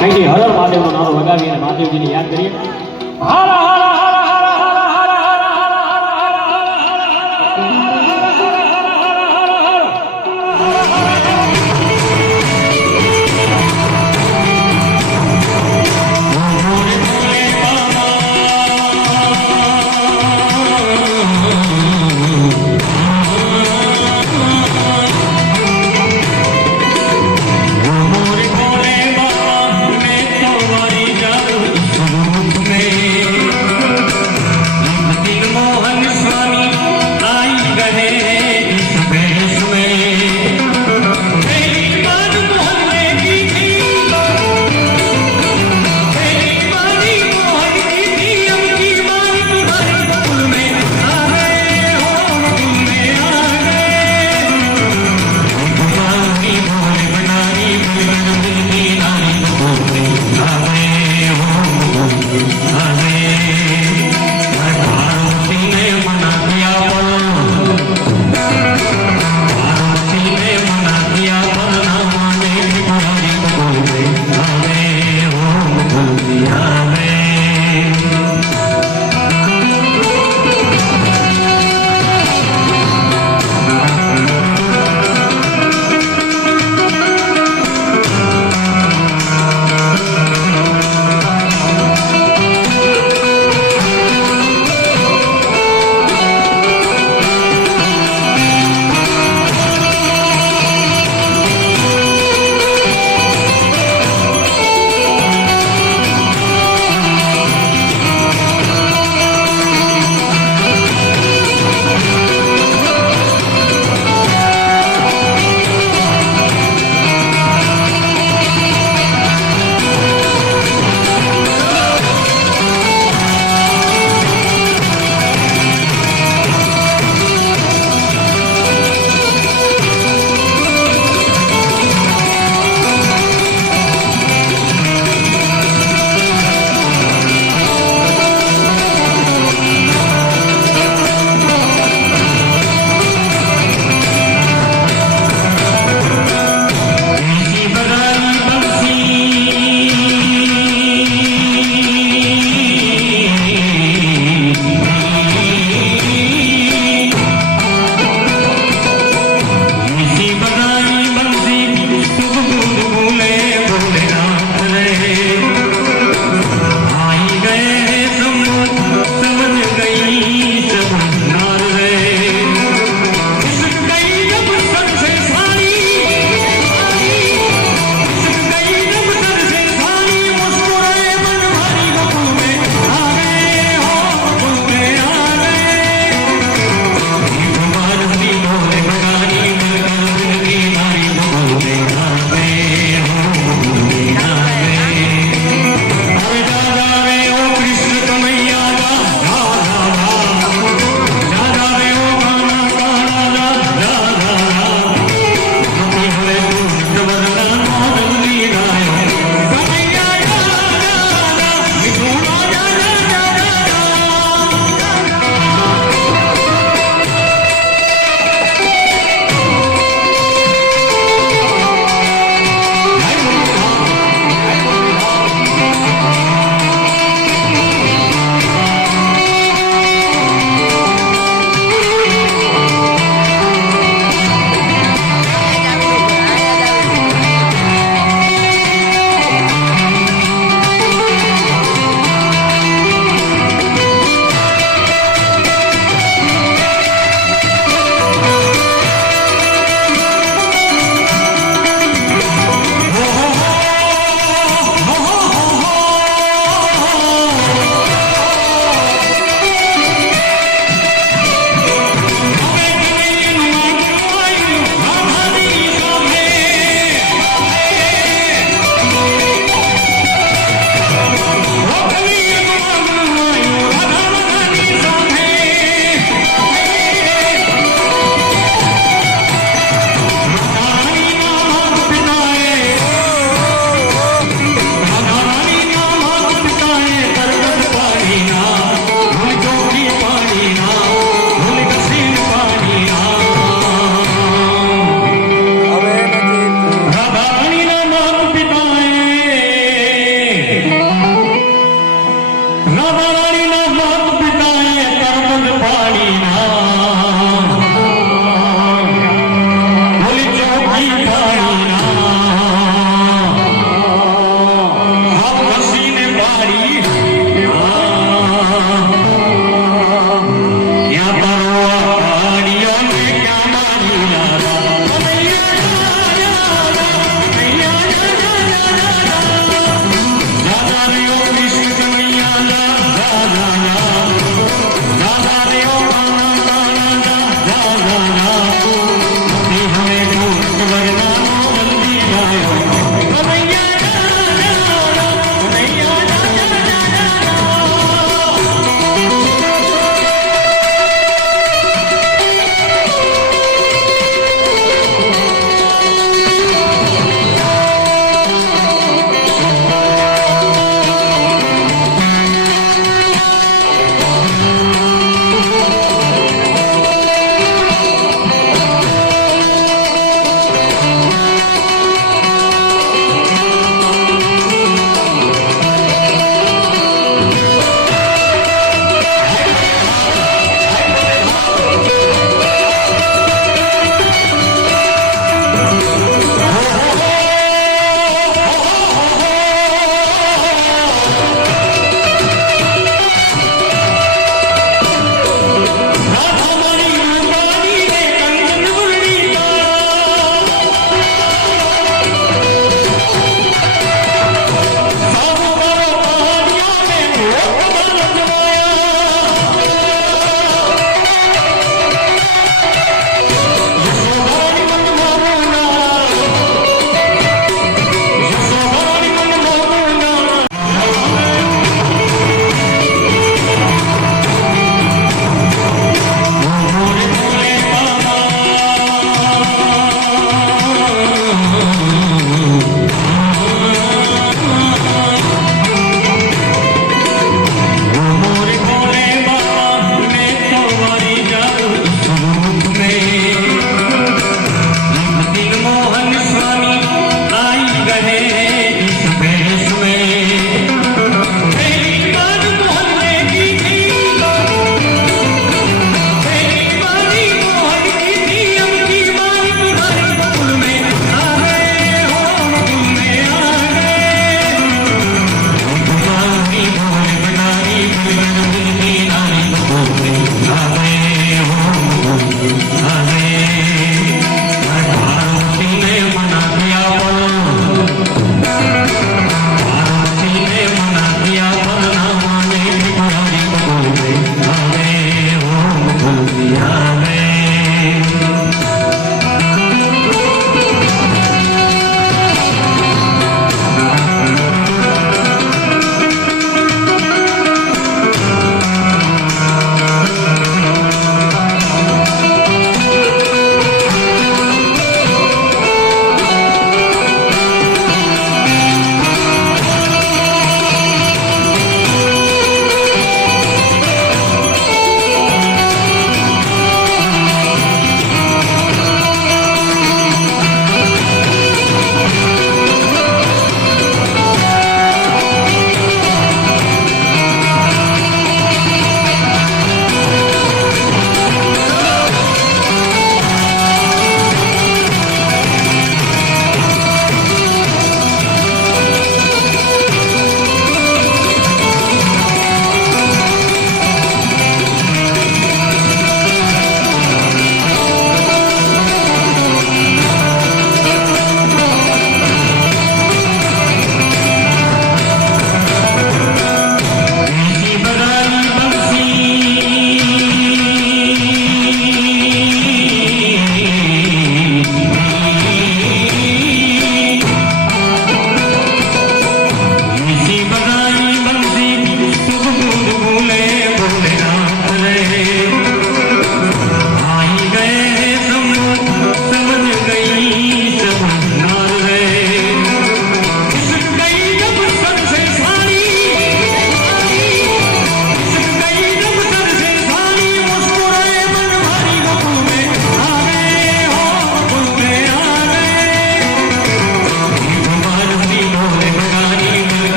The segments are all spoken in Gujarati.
અહીંથી હર હર મહાદેવનો નારો લગાવી અને મહાદેવજીને યાદ કરીએ. હર હર હર હર હર હર में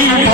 Thank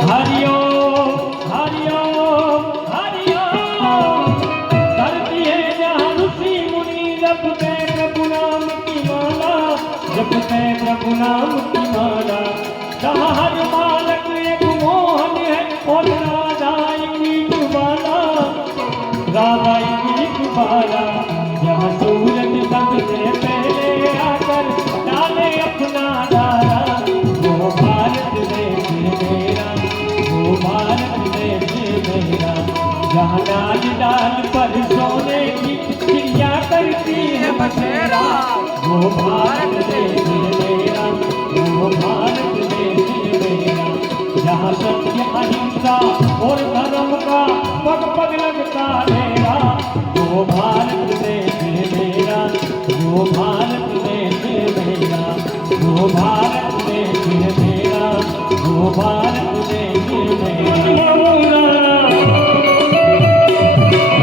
हरिओम हरिओम हरिओम। धरती है जहाँ ऋषि मुनि जपते प्रभु नाम की माला, जपते प्रभु नाम की माला। जहाँ हर बालक एक मोहन है और राधा एक बाला, राधा एक बाला। जहाँ सूरज सबसे पहले आकर डाले अपना डाला, वो भारत देश मेरा, वो भारत देश मेरा। जहाँ डाल डाल पर सोने की चिड़िया करती है बसेरा, वो भारत देश मेरा, वो भारत देश मेरा। जहाँ सत्य अहिंसा और धर्म का पग पग लगता डेरा, वो भारत देश मेरा, वो भारत देश मेरा, वो भारत देश मेरा, वो भारत देश मेरा।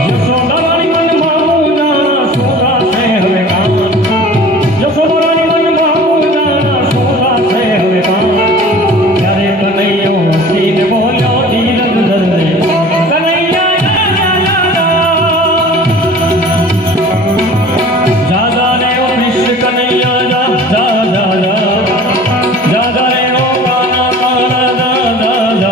यशोदा रानी मन मामूना सोना से हमें काम, यशोदा रानी मन मामूना सोना से हमें काम। प्यारे कन्हैया सीन बोलो धीरज धरे, कन्हैया जा जा रे ओ कृष्ण कन्हैया जा जा जा जा जा जा रे ओ काना काना जा जा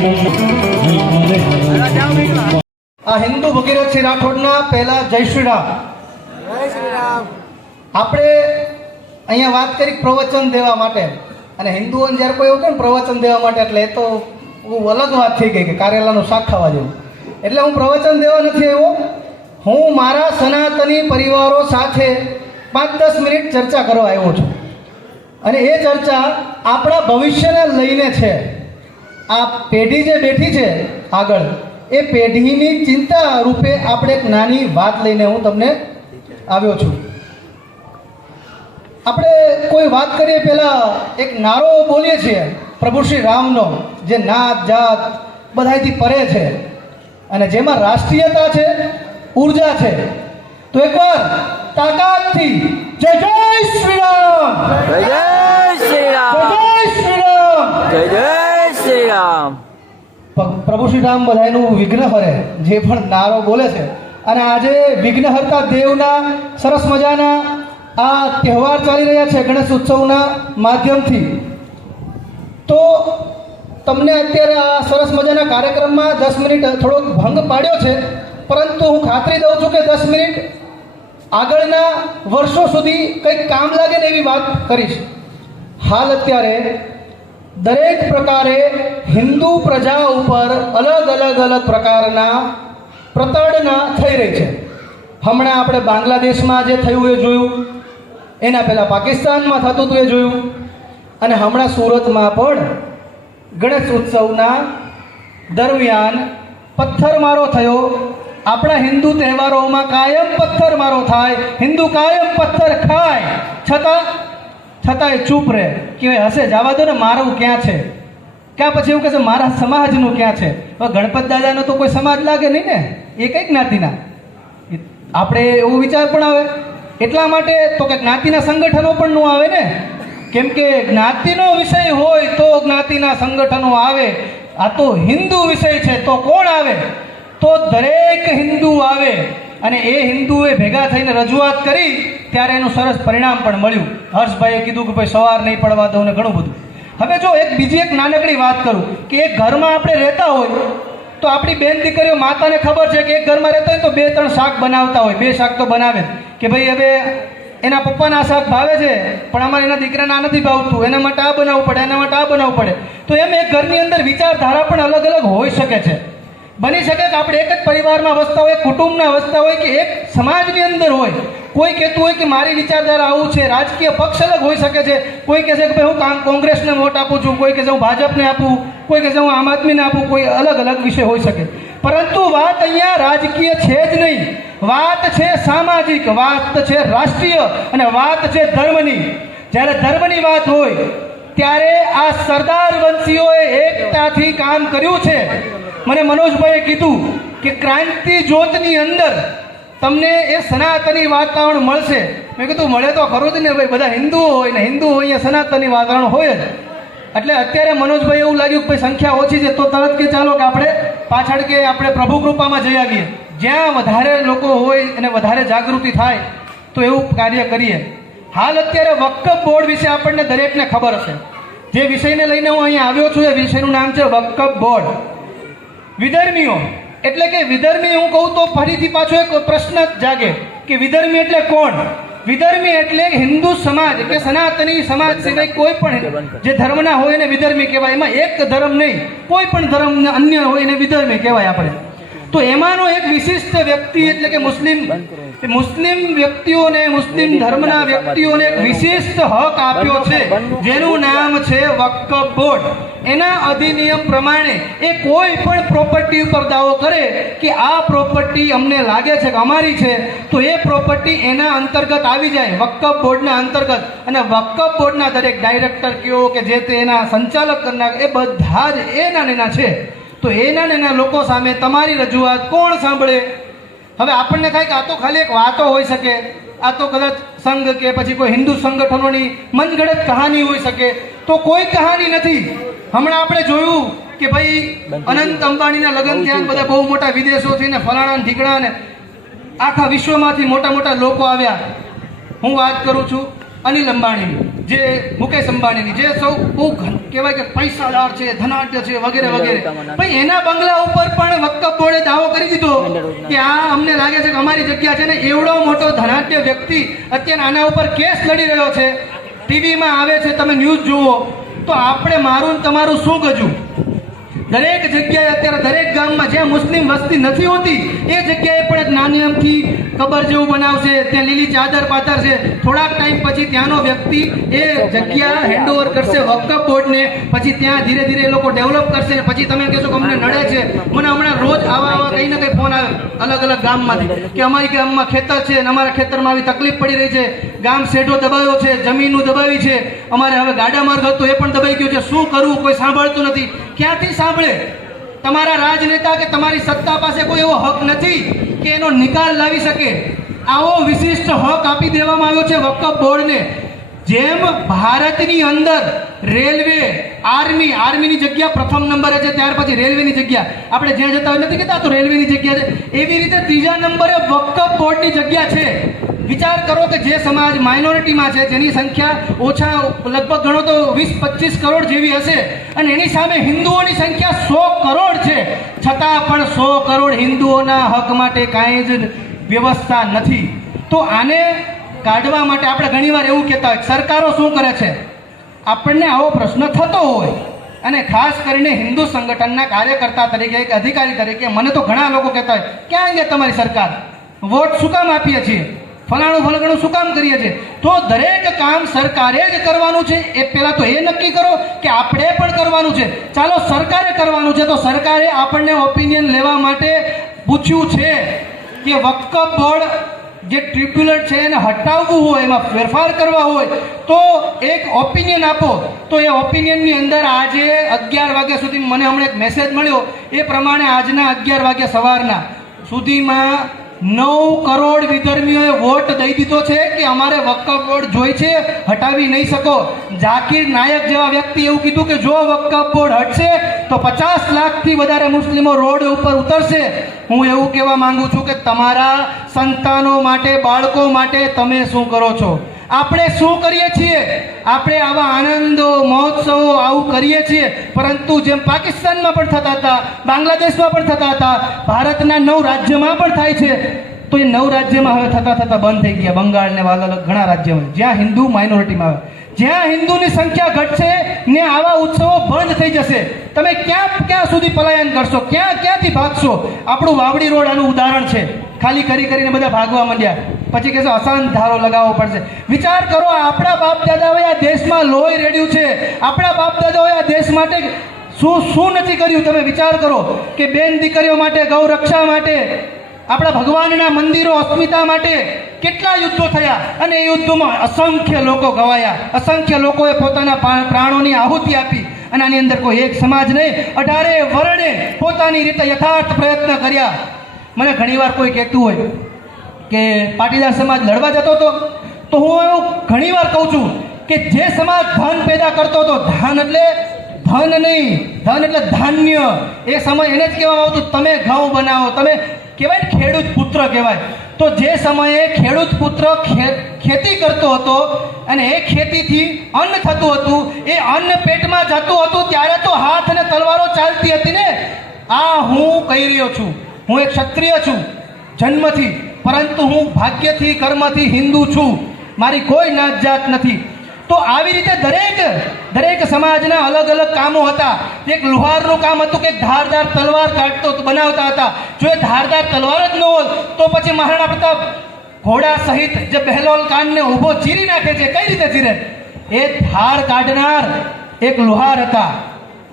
આ હિન્દુ ભગીરથસિંહ રાઠોડના પહેલા જય શ્રી રામ. આપણે અહીંયા વાત કરી પ્રવચન દેવા માટે, અને હિન્દુઓને જ્યારે કોઈ એવું કહે ને પ્રવચન દેવા માટે, એટલે એ તો અલગ વાત થઈ ગઈ કે કારેલાનું શાક ખાવા જેવું. એટલે હું પ્રવચન દેવા નથી આવ્યો, હું મારા સનાતની પરિવારો સાથે 5-10 મિનિટ ચર્ચા કરવા આવ્યો છું. અને એ ચર્ચા આપણા ભવિષ્યને લઈને છે. આ પેઢી જે બેઠી છે આગળ, એ પેઢીની ચિંતા રૂપે આપણે એક નાની વાત લઈને હું તમને આવ્યો છું. આપણે કોઈ વાત કરીએ પહેલાં એક નારો બોલીએ છીએ પ્રભુ શ્રી રામનો, જે નાત જાત બધાથી પરે છે અને જેમાં રાષ્ટ્રીયતા છે, ઉર્જા છે. તો એકવાર તાકાતથી જય જય શ્રી રામ, જય જય શ્રી રામ, જય શ્રી રામ, જય જય શ્રી રામ. પ્રભુ શ્રી રામ બધાયનું વિઘ્ન હરે, જે પણ નારો બોલે છે. અને આજે વિઘ્નહર્તા દેવના સરસ મજાના આ તહેવાર ચાલી રહ્યા છે ગણેશ ઉત્સવના માધ્યમથી. તો તમને અત્યારે આ સરસ મજાના કાર્યક્રમમાં 10 મિનિટ થોડોક ભંગ પાડ્યો છે, પરંતુ હું ખાતરી દઉં છું કે 10 મિનિટ આગળના વર્ષો સુધી કંઈક કામ લાગે ને એવી વાત કરીશ. હાલ અત્યારે દરેક પ્રકારે હિન્દુ પ્રજા ઉપર અલગ અલગ પ્રકારના પ્રતાડના થઈ રહી છે. હમણાં આપણે બાંગ્લાદેશમાં જે થયું એ જોયું, એના પહેલાં પાકિસ્તાનમાં થતું હતું એ જોયું, અને હમણાં સુરતમાં પણ ગણેશ ઉત્સવના દરમિયાન પથ્થરમારો થયો. આપણા હિન્દુ તહેવારોમાં કાયમ પથ્થરમારો થાય, હિન્દુ કાયમ પથ્થર ખાય, છતાંય ચૂપ રહે કે હશે જવા દો ને, મારું ક્યાં છે. ક્યાં પછી એવું કહે છે મારા સમાજનું ક્યાં છે. હવે ગણપત દાદાનો તો કોઈ સમાજ લાગે નહીં ને, એ કઈ જ્ઞાતિના. આપણે એવું વિચાર પણ આવે. એટલા માટે તો કે જ્ઞાતિના સંગઠનો પણ ન આવે ને, કેમ કે જ્ઞાતિનો વિષય હોય તો જ્ઞાતિના સંગઠનો આવે. આ તો હિન્દુ વિષય છે તો કોણ આવે? તો દરેક હિન્દુ આવે. અને એ હિન્દુએ ભેગા થઈને રજૂઆત કરી ત્યારે એનું સરસ પરિણામ પણ મળ્યું. હર્ષભાઈએ કીધું કે ભાઈ સવાર નહીં પડવા દો ને ઘણું બધું. હવે જો બીજી એક નાનકડી વાત કરું કે એક ઘરમાં આપણે રહેતા હોય તો આપણી બેન દીકરીઓ માતાને ખબર છે કે એક ઘરમાં રહેતા હોય તો 2-3 શાક બનાવતા હોય, 2 શાક તો બનાવે કે ભાઈ હવે એના પપ્પાને આ શાક ભાવે છે પણ અમારે એના દીકરાને આ નથી ભાવતું, એના માટે આ બનાવવું પડે, એના માટે આ બનાવવું પડે. તો એમ એક ઘરની અંદર વિચારધારા પણ અલગ અલગ હોઈ શકે છે. બની શકે કે આપણે એક જ પરિવારમાં વસતા હોય, કુટુંબના વસતા હોય, કે એક સમાજની અંદર હોય. કોઈ કહેતું હોય કે મારી વિચારધારા આવું છે, રાજકીય પક્ષ અલગ હોઈ શકે છે. કોઈ કહે છે કે ભાઈ હું કોંગ્રેસને વોટ આપું છું, કોઈ કહે છે હું ભાજપને આપું, કોઈ કહે છે હું આમ આદમીને આપું, કોઈ અલગ અલગ વિષય હોઈ શકે. પરંતુ વાત અહીંયા રાજકીય છે જ નહીં, વાત છે સામાજિક, વાત છે રાષ્ટ્રીય, અને વાત છે ધર્મની. જ્યારે ધર્મની વાત હોય ત્યારે આ સરદાર વંશીઓએ એકતાથી કામ કર્યું છે. મને મનોજભાઈએ કીધું કે ક્રાંતિ જ્યોતની અંદર તમને એ સનાતની વાતાવરણ મળશે. મેં કીધું મળે તો ખરું જ ને ભાઈ, બધા હિન્દુઓ હોય ને, હિન્દુ હોય અહીંયા સનાતની વાતાવરણ હોય જ. એટલે અત્યારે મનોજભાઈ એવું લાગ્યું કે ભાઈ સંખ્યા ઓછી છે તો તરત કે ચાલો કે આપણે પાછળ કે આપણે પ્રભુ કૃપામાં જઈ આવીએ. જ્યાં વધારે લોકો હોય અને વધારે જાગૃતિ થાય તો એવું કાર્ય કરીએ. હાલ અત્યારે વક્ફ બોર્ડ વિશે આપણને દરેકને ખબર હશે. જે વિષયને લઈને હું અહીંયા આવ્યો છું એ વિષયનું નામ છે વક્ફ બોર્ડ. વિધર્મીઓ એટલે કે વિધર્મી હું કહું તો ફરીથી પાછો એક પ્રશ્ન જાગે કે વિધર્મી એટલે કોણ? વિધર્મી એટલે હિન્દુ સમાજ કે સનાતની સમાજ સિવાય કોઈ પણ જે ધર્મના હોય એને વિધર્મી કહેવાય. એમાં એક ધર્મ નહીં, કોઈ પણ ધર્મ અન્ય હોય એને વિધર્મી કહેવાય આપણે. તો એમાંનો એક વિશિષ્ટ વ્યક્તિ એટલે કે મુસ્લિમ વ્યક્તિઓને, મુસ્લિમ ધર્મના વ્યક્તિઓને એક વિશિષ્ટ હક આપ્યો છે જેનું નામ છે વક્ફ બોર્ડ. એના અધિનિયમ પ્રમાણે એ કોઈ પણ પ્રોપર્ટી ઉપર દાવો કરે કે આ પ્રોપર્ટી અમને લાગે છે કે અમારી છે, તો એ પ્રોપર્ટી એના અંતર્ગત આવી જાય, વક્ફ બોર્ડના અંતર્ગત. અને વક્ફ બોર્ડના દરેક ડાયરેક્ટર કયો કે જે તે એના સંચાલક કરનાર એ બધા જ એના નેના છે. તો એના નેના લોકો સામે તમારી રજૂઆત કોણ સાંભળે? હવે આપણને થાય કે આ તો ખાલી એક વાતો હોઈ શકે, આ તો કદાચ સંઘ કે પછી કોઈ હિન્દુ સંગઠનોની મનગઢત કહાની હોઈ શકે. તો કોઈ કહાની નથી. હમણાં આપણે જોયું કે ભાઈ અનંત અંબાણીના લગ્ન થયા, બધા બહુ મોટા વિદેશોથી ને ફલાણા ઢીકણા ને આખા વિશ્વમાંથી મોટા મોટા લોકો આવ્યા. હું વાત કરું છું અનિલ અંબાણીની. જે મુકેશ અંબાણીની, જે સૌ બહુ કહેવાય કે પૈસાદાર છે, ધનાઢ્ય છે, વગેરે વગેરે, ભાઈ એના બંગલા ઉપર પણ વક્ફ બોર્ડે દાવો કરી દીધો કે આ અમને લાગે છે કે અમારી જગ્યા છે ને. એવડો મોટો ધનાઢ્ય વ્યક્તિ અત્યારે આના ઉપર કેસ લડી રહ્યો છે, ટીવીમાં આવે છે, તમે ન્યૂઝ જુઓ. તો આપણે મારું ને તમારું શું ગજું? દરેક જગ્યાએ અત્યારે દરેક ગામમાં જ્યાં મુસ્લિમ વસ્તી નથી હોતી એ જગ્યાએ પણ એક નાની અમથી કબર જેવું બનાવશે, ત્યાં લીલી ચાદર પાથર છે. થોડાક ટાઈમ પછી ત્યાંનો વ્યક્તિ એ જગ્યા હેન્ડઓવર કરશે વક્ફ બોર્ડને, પછી ત્યાં ધીરે ધીરે એ લોકો ડેવલપ કરશે. પછી તમે કહેશો કે અમને નડે છે. મને હમણાં રોજ આવા કંઈ ને કંઈ ફોન આવે અલગ અલગ ગામમાંથી કે અમારી ગામમાં ખેતર છે અને અમારા ખેતરમાં આવી તકલીફ પડી રહી છે, ગામ શેઢો દબાયો છે, જમીનનું દબાવી છે, અમારે હવે ગાડા માર્ગ હતો એ પણ દબાઈ ગયો છે, શું કરવું? કોઈ સાંભળતું નથી. ક્યાંથી સાંભળે? તમારા રાજનેતા કે તમારી સત્તા પાસે કોઈ એવો હક નથી કે એનો નિકાલ લાવી શકે. આવો વિશિષ્ટ હક આપી દેવામાં આવ્યો છે વક્ફ બોર્ડને. જેમ ભારતની અંદર રેલવે, આર્મીની જગ્યા પ્રથમ નંબરે છે, ત્યાર પછી રેલવેની જગ્યા, આપણે જ્યાં જતા હોય નથી કહેતા તો રેલવેની જગ્યા છે, એવી રીતે ત્રીજા નંબરે વક્ફ બોર્ડની જગ્યા છે. વિચાર કરો કે જે સમાજ માઇનોરિટીમાં છે, જેની સંખ્યા ઓછા લગભગ ગણો તો 20-25 કરોડ જેવી હશે, અને એની સામે હિન્દુઓની સંખ્યા 100 કરોડ છે, છતાં પણ 100 કરોડ હિન્દુઓના હક માટે કાંઈ જ વ્યવસ્થા નથી. તો આને કાઢવા માટે આપણે ઘણીવાર એવું કહેતા હોય સરકારો શું કરે છે. આપણને આવો પ્રશ્ન થતો હોય અને ખાસ કરીને હિન્દુ સંગઠનના કાર્યકર્તા તરીકે, એક અધિકારી તરીકે મને તો ઘણા લોકો કહેતા હોય ક્યાં ગયા તમારી સરકાર, વોટ શું કામ આપીએ છીએ, ફલાણું ફલગણું શું કામ કરીએ છીએ? તો દરેક કામ સરકારે જ કરવાનું છે એ પહેલાં તો એ નક્કી કરો કે આપણે પણ કરવાનું છે. ચાલો સરકારે કરવાનું છે તો સરકારે આપણને ઓપિનિયન લેવા માટે પૂછ્યું છે કે વક્ફ બોર્ડ જે ટ્રિબ્યુનલ છે એને હટાવવું હોય, એમાં ફેરફાર કરવા હોય તો એક ઓપિનિયન આપો. તો એ ઓપિનિયનની અંદર આજે 11 વાગ્યા સુધી મને હમણાં એક મેસેજ મળ્યો, એ પ્રમાણે આજના 11 વાગ્યા સવારના સુધીમાં 9 કરોડ વિધર્મીઓએ વોટ દઈ દીધો છે કે અમારે વક્ફ બોર્ડ જોઈ છે, હટાવી નહીં શકો. ઝાકીર નાયક જેવા વ્યક્તિ એવું કીધું કે જો વક્ફ બોર્ડ હટશે તો 50 લાખથી વધારે મુસ્લિમો રોડ ઉપર ઉતરશે. હું એવું કહેવા માંગુ છું કે તમારા સંતાનો માટે, બાળકો માટે તમે શું કરો છો? આપણે શું કરીએ છીએ? આપણે આવા આનંદો, મહોત્સવો આવું કરીએ છીએ, પરંતુ જેમ પાકિસ્તાનમાં પણ થતા હતા, બાંગ્લાદેશમાં પણ થતા હતા, ભારતના 9 રાજ્યમાં પણ થાય છે, તો એ 9 રાજ્યમાં હવે થતા થતા બંધ થઈ ગયા. બંગાળ ને અલગ ઘણા રાજ્યોમાં જ્યાં હિન્દુ માઇનોરિટીમાં આવે, જ્યાં હિન્દુની સંખ્યા ઘટશે ને આવા ઉત્સવો બંધ થઈ જશે. તમે ક્યાં સુધી પલાયન કરશો? ક્યાંથી ભાગશો? આપણું વાવડી રોડ આનું ઉદાહરણ છે. ખાલી કરીને બધા ભાગવા માંડ્યા, પછી કહેશો અશાંત ધારો લગાવવો પડશે. વિચાર કરો, આપણા બાપ દાદાઓએ આ દેશમાં લોહી રેડ્યું છે, આપણા બાપ દાદાઓએ આ દેશ માટે શું નથી કર્યું? તમે વિચાર કરો કે બેન દીકરીઓ માટે, ગૌ રક્ષા માટે, આપણા ભગવાનના મંદિરો, અસ્મિતા માટે કેટલા યુદ્ધો થયા, અને એ યુદ્ધોમાં અસંખ્ય લોકો ગવાયા, અસંખ્ય લોકોએ પોતાના પ્રાણોની આહુતિ આપી. અને આની અંદર કોઈ એક સમાજ નહીં, 18 વર્ણે પોતાની રીતે યથાર્થ પ્રયત્ન કર્યા. મને ઘણીવાર કોઈ કહેતું હોય કે પાટીદાર સમાજ લડવા જતો હતો, તો હું એવું ઘણીવાર કહું છું કે જે સમાજ ધન પેદા કરતો હતો, ધન એટલે ધન નહીં, ધન એટલે ધાન્ય, એ સમય એને જ કહેવામાં આવતું તમે ઘઉં બનાવો, તમે કહેવાય ને ખેડૂત પુત્ર કહેવાય. તો જે સમયે ખેડૂત પુત્ર ખેતી કરતો હતો અને એ ખેતીથી અન્ન થતું હતું, એ અન્ન પેટમાં જતું હતું, ત્યારે તો હાથ અને તલવારો ચાલતી હતી ને. આ હું કહી રહ્યો છું, હું એક ક્ષત્રિય છું જન્મથી, પરંતુ હું ભાગ્યથી, કર્મથી હિન્દુ છું, મારી કોઈ નાત જાત નથી. તો આવી રીતે દરેક સમાજના અલગ અલગ કામો હતા. એક લુહારનું કામ હતું કે ધારદાર તલવાર બનાવતા હતા. જો એ ધારદાર તલવાર જ ન હોત તો પછી મહારાણા પ્રતાપ ઘોડા સહિત જે બહેલોલ કાનને ઊભો ચીરી નાખે છે, કઈ રીતે ચીરે? એ ધાર કાઢનાર એક લુહાર હતા.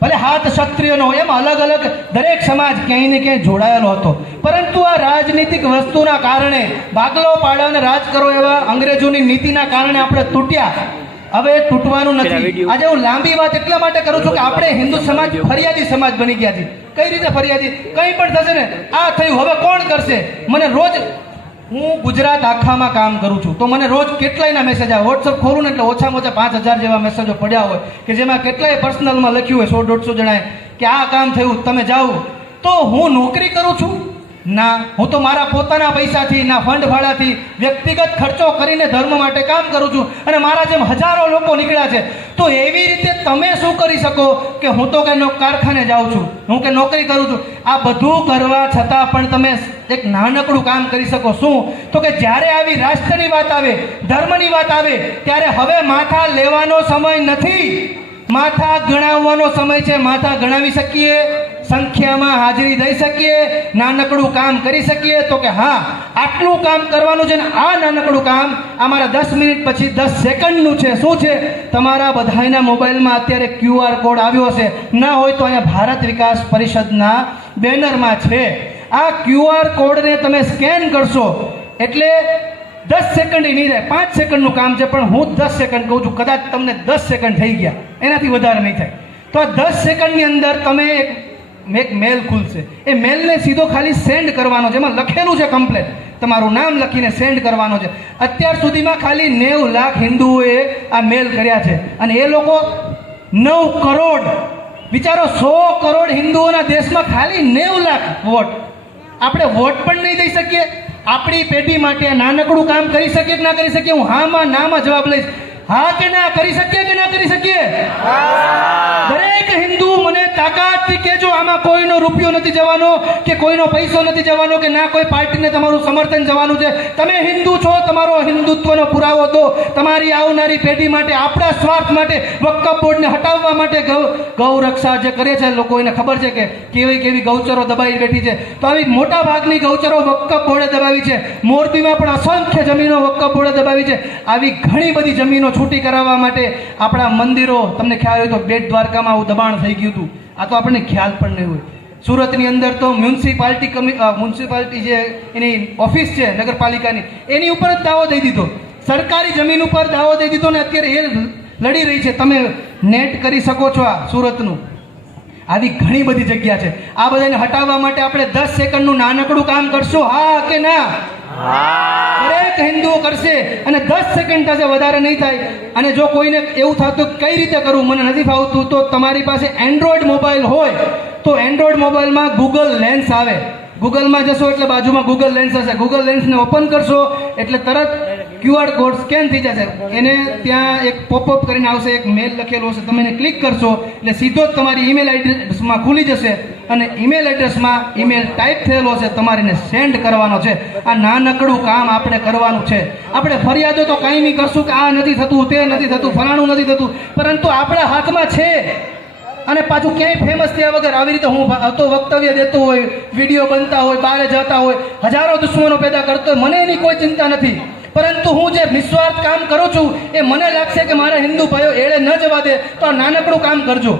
ભલે હાથ ક્ષત્રિયનો, એમ અલગ અલગ દરેક સમાજ ક્યાંય ને ક્યાંય જોડાયેલો હતો. પરંતુ આ રાજનીતિક વસ્તુના કારણે, ભાગલો પાડો અને રાજ કરો એવા અંગ્રેજોની નીતિના કારણે આપણે તૂટ્યા. હવે તૂટવાનું નથી. આજે હું લાંબી વાત એટલા માટે કરું છું કે આપણે હિન્દુ સમાજ ફરિયાદી સમાજ બની ગયા છે. કઈ રીતે ફરિયાદી? કંઈ પણ થશે ને, આ થયું, હવે કોણ કરશે? મને રોજ, હું ગુજરાત આખામાં કામ કરું છું, તો મને રોજ કેટલાયના મેસેજ આવે. વોટ્સઅપ ખોલું ને એટલે ઓછામાં ઓછા 5000 જેવા મેસેજો પડ્યા હોય કે જેમાં કેટલાય પર્સનલમાં લખ્યું હોય 100-150 જણાએ કે આ કામ થયું, તમે જાઓ. તો હું નોકરી કરું છું, ના, હું તો મારા પોતાના પૈસાથી, ના ફંડ ભાડાથી વ્યક્તિગત ખર્ચો કરીને ધર્મ માટે કામ કરું છું અને મારા જેમ હજારો લોકો નીકળ્યા છે. તો એવી રીતે તમે શું કરી શકો કે હું તો કે કારખાને જાઉં છું, હું કે નોકરી કરું છું, આ બધું કરવા છતાં પણ તમે એક નાનકડું કામ કરી શકો. શું? તો કે જ્યારે આવી રાષ્ટ્રની વાત આવે, ધર્મની વાત આવે, ત્યારે હવે માથા લેવાનો સમય નથી, માથા ગણાવવાનો સમય છે. માથા ગણાવી શકીએ, સંખ્યામાં હાજરી દઈ શકીએ, નાનકડું કામ કરી શકીએ. તો કે હા, આટલું કામ કરવાનું છે ને આ નાનકડું કામ અમારા 10 મિનિટ પછી 10 સેકન્ડનું છે. શું છે? તમારા બધાના મોબાઈલમાં અત્યારે QR કોડ આવ્યો છે, ના હોય તો અહીંયા ભારત વિકાસ પરિષદના બેનરમાં છે. આ QR કોડને તમે સ્કેન કરશો એટલે 10 સેકન્ડ નહીં થાય, 5 સેકન્ડનું કામ છે, પણ હું 10 સેકન્ડ કહું છું. કદાચ તમને 10 સેકન્ડ થઈ ગયા, એનાથી વધારે નહીં થાય. તો આ 10 સેકન્ડની અંદર તમે એક મેલ ખુલશે, એ મેલને સીધો ખાલી સેન્ડ કરવાનો છે. એમાં લખેલું છે કમ્પ્લેટ, તમારું નામ લખીને સેન્ડ કરવાનો છે. અત્યાર સુધીમાં ખાલી 90 લાખ હિન્દુઓએ આ મેલ કર્યા છે અને એ લોકો 9 કરોડ, વિચારો 100 કરોડ હિન્દુઓના દેશમાં ખાલી 90 લાખ વોટ. આપણે વોટ પણ નહીં દઈ શકીએ. આપણી પેઢી માટે નાનકડું કામ કરી શકીએ કે ના કરી શકીએ? હું હામાં નામાં જવાબ લઈશ. હા કે ના કરી શકીએ કે ના કરી શકીએ? દરેક હિન્દુ મને તાકાતથી કહેજો, આમાં કોઈનો રૂપિયો નથી જવાનો કે કોઈનો પૈસો નથી જવાનો કે ના કોઈ પાર્ટીને તમારું સમર્થન જવાનું છે. તમે હિન્દુ છો, તમારો હિન્દુત્વનો પુરાવો દો. તમારી આવનારી પેઢી માટે, આપણા સ્વાર્થ માટે, વક્ફ બોર્ડને હટાવવા માટે ગૌ રક્ષા જે કરે છે લોકો, એને ખબર છે કે કેવી કેવી ગૌચરો દબાઈ બેઠી છે. તો આવી મોટા ભાગની ગૌચરો વક્ફ બોર્ડે દબાવી છે. મોરબીમાં પણ અસંખ્ય જમીનો વક્ફ બોર્ડે દબાવી છે. આવી ઘણી બધી જમીનો છૂટી કરાવવા માટે આપણા મંદિરો, તમને ખ્યાલ હોય તો બેટ દ્વારકામાં આવું દબાણ થઈ ગયું હતું. આ તો આપણને ખ્યાલ પણ નહીં હોય. સુરતની અંદર તો મ્યુનિસિપાલિટી જે એની ઓફિસ છે નગરપાલિકાની, એની ઉપર જ દાવો દઈ દીધો, સરકારી જમીન ઉપર દાવો દઈ દીધો ને અત્યારે એ લડી રહી છે. તમે નેટ કરી શકો છો આ સુરતનું. આવી ઘણી બધી જગ્યા છે. આ બધાને હટાવવા માટે આપણે 10 સેકન્ડનું નાનકડું કામ કરશું, હા કે ના? દરેક હિન્દુઓ કરશે અને 10 સેકન્ડ થશે, વધારે નહીં થાય. અને જો કોઈને એવું થતું કઈ રીતે કરવું, મને નથી ફાવતું, તો તમારી પાસે એન્ડ્રોઈડ મોબાઈલ હોય તો એન્ડ્રોઈડ મોબાઈલમાં ગૂગલ લેન્સ આવે. ગૂગલમાં જશો એટલે બાજુમાં ગૂગલ લેન્સ હશે. ગૂગલ લેન્સને ઓપન કરશો એટલે તરત QR કોડ સ્કેન થઈ જશે. એને ત્યાં એક પોપઅપ કરીને આવશે, એક મેલ લખેલો હશે, તમે એને ક્લિક કરશો એટલે સીધો જ તમારી ઈમેલ એડ્રેસમાં ખુલી જશે અને ઈમેલ એડ્રેસમાં ઈમેલ ટાઈપ થયેલો હશે, તમારે એને સેન્ડ કરવાનો છે. આ નાનકડું કામ આપણે કરવાનું છે. આપણે ફરિયાદો તો કાંઈ નહીં કરશું કે આ નથી થતું, તે નથી થતું, ફલાણું નથી થતું, પરંતુ આપણા હાથમાં છે. અને પાછું ક્યાંય ફેમસ થયા વગર આવી રીતે હું તો વક્તવ્ય દેતો હોય, વિડીયો બનતા હોય, બહાર જતા હોય, હજારો દુશ્મનો પેદા કરતો હોય, મને એની કોઈ ચિંતા નથી. પરંતુ હું જે નિસ્વાર્થ કામ કરું છું એ મને લાગશે કે મારા હિન્દુ ભાઈઓ એળે ન જવા દે, તો આ નાનકડું કામ કરજો.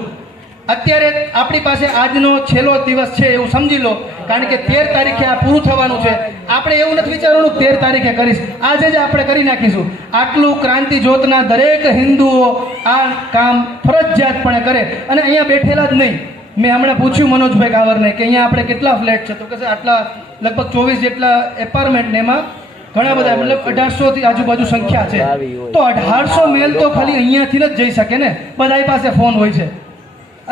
અત્યારે આપણી પાસે આજનો છેલ્લો દિવસ છે એવું સમજી લો, કારણ કે 13 તારીખે આ પૂરું થવાનું છે. આપણે એવું નથી વિચારવાનું 13 તારીખે કરીશ, આજે જ આપણે કરી નાખીશું. આટલું ક્રાંતિ જ્યોતના દરેક હિન્દુઓ આ કામ ફરજિયાતપણે કરે. અને અહીંયા બેઠેલા જ નહીં, મેં હમણાં પૂછ્યું મનોજભાઈ કાવરને કે અહીંયા આપણે કેટલા ફ્લેટ છે, તો કે આટલા લગભગ 24 જેટલા એપાર્ટમેન્ટ ને એમાં ઘણા બધા, મતલબ 1800 થી આજુબાજુ સંખ્યા છે. તો 1800 મેલ તો ખાલી અહીંયાથી જ જઈ શકે ને, બધાની પાસે ફોન હોય છે.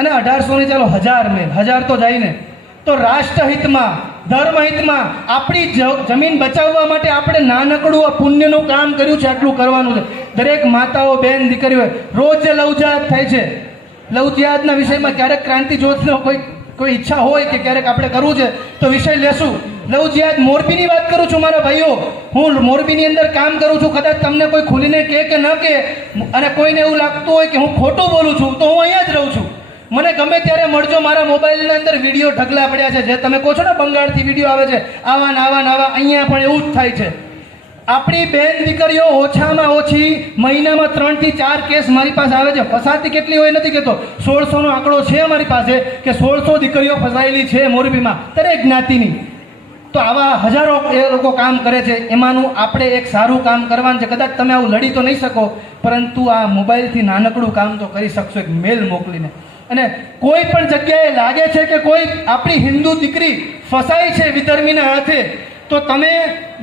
અને 1800 ની ચાલો 1000 મેલ, 1000 તો જાય ને. તો રાષ્ટ્રહિતમાં, ધર્મહિતમાં, આપણી જમીન બચાવવા માટે આપણે નાનકડું આ પુણ્યનું કામ કર્યું છે, આટલું કરવાનું છે. દરેક માતાઓ, બેન, દીકરીઓ, રોજ જે લવજિહાદ થાય છે, લવજિહાદના વિષયમાં ક્યારેક ક્રાંતિ જ્યોતનો કોઈ ઈચ્છા હોય કે ક્યારેક આપણે કરવું છે તો વિષય લેશું. લવજિહાદ મોરબીની વાત કરું છું મારા ભાઈઓ, હું મોરબીની અંદર કામ કરું છું. કદાચ તમને કોઈ ખુલીને કહે કે ન કહે અને કોઈને એવું લાગતું હોય કે હું ખોટું બોલું છું, તો હું અહીંયા જ રહું છું. મને ગમે ત્યારે મળજો. મારા મોબાઈલની અંદર વિડીયો ઢગલા પડ્યા છે, જે તમે કહો છો ને બંગાળથી વિડીયો આવે છે, આવા ને આવા ને આવા, અહીંયા પણ એવું જ થાય છે. આપણી બેન દીકરીઓ ઓછામાં ઓછી મહિનામાં 3 થી 4 કેસ મારી પાસે આવે છે. ફસાતી કેટલી હોય નથી કહેતો, 1600 નો આંકડો છે મારી પાસે કે 1600 દીકરીઓ ફસાયેલી છે મોરબીમાં, દરેક જ્ઞાતિની. તો આવા હજારો એ લોકો કામ કરે છે. એમાંનું આપણે એક સારું કામ કરવાનું છે. કદાચ તમે આવું લડી તો નહીં શકો, પરંતુ આ મોબાઈલથી નાનકડું કામ તો કરી શકશો, એક મેલ મોકલીને. અને કોઈ પણ જગ્યાએ લાગે છે કે કોઈ આપણી હિન્દુ દીકરી ફસાઈ છે વિધર્મીના હાથે, તો તમે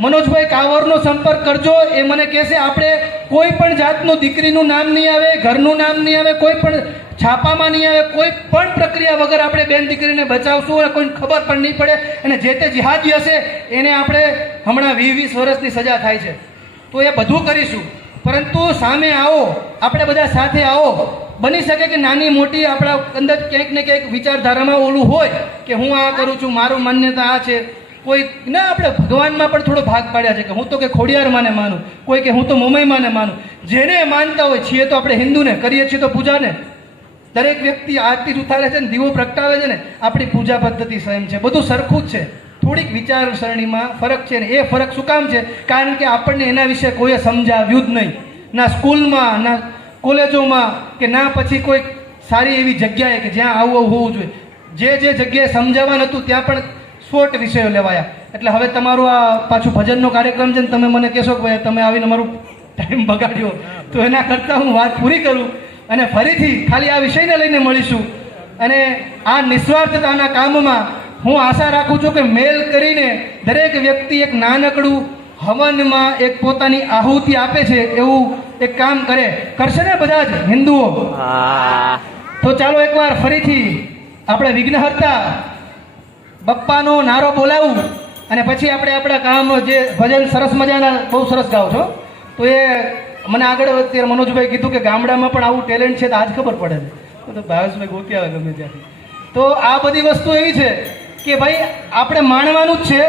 મનોજભાઈ કાવરનો સંપર્ક કરજો. એ મને કહેશે, આપણે કોઈ પણ જાતનું દીકરીનું નામ નહીં આવે, ઘરનું નામ નહીં આવે, કોઈ પણ છાપામાં નહીં આવે, કોઈ પણ પ્રક્રિયા વગર આપણે બેન દીકરીને બચાવશું અને કોઈને ખબર પણ નહીં પડે, અને જે તે જિહાદી હશે એને આપણે હમણાં 20-20 વર્ષની સજા થાય છે, તો એ બધું કરીશું. પરંતુ સામે આવો, આપણે બધા સાથે આવો. બની શકે કે નાની મોટી આપણા અંદર ક્યાંક ને ક્યાંક વિચારધારામાં ઓલું હોય કે હું આ કરું છું, મારું માન્યતા આ છે. કોઈ ના, આપણે ભગવાનમાં પણ થોડો ભાગ પાડ્યા છે કે હું તો કે ખોડિયારમાંને માનું, કોઈ કે હું તો મોમાઈમાંને માનું. જેને માનતા હોય છીએ તો આપણે હિન્દુને કરીએ છીએ તો પૂજાને. દરેક વ્યક્તિ આરતી ઉતારે છે ને દીવો પ્રગટાવે છે ને, આપણી પૂજા પદ્ધતિ સેમ છે, બધું સરખું જ છે. થોડીક વિચારસરણીમાં ફરક છે ને એ ફરક શું કામ છે? કારણ કે આપણને એના વિશે કોઈએ સમજાવ્યું જ નહીં, ના સ્કૂલમાં, ના કોલેજોમાં, કે ના પછી કોઈ સારી એવી જગ્યાએ કે જ્યાં આવું હોવું જોઈએ. જે જગ્યાએ સમજાવવા નહોતું ત્યાં પણ શોર્ટ વિષયો લેવાયા. એટલે હવે તમારું આ પાછું ભજનનો કાર્યક્રમ છે ને તમે મને કહેશો કે ભાઈ તમે આવીને મારું ટાઈમ બગાડ્યો, તો એના કરતાં હું વાત પૂરી કરું અને ફરીથી ખાલી આ વિષયને લઈને મળીશું. અને આ નિસ્વાર્થતાના કામમાં હું આશા રાખું છું કે મેલ કરીને દરેક વ્યક્તિ એક નાનકડું હવનમાં એક પોતાની આહુતિ આપે છે એવું એક કામ કરશે ને બધા જ હિન્દુઓ. તો ચાલો એકવાર ફરીથી આપણે વિઘ્નહર્તા બપ્પાનો નારો બોલાવું અને પછી આપણે આપણા કામ જે ભજન સરસ મજાના બહુ સરસ ગાઓ છો. તો એ મને આગળ અત્યારે મનોજભાઈ કીધું કે ગામડામાં પણ આવું ટેલેન્ટ છે તો આજ ખબર પડે છે, તો ભાવેશભાઈ ગોતી આવે ગમે ત્યાંથી. તો આ બધી વસ્તુ એવી છે કે ભાઈ આપણે માણવાનું જ છે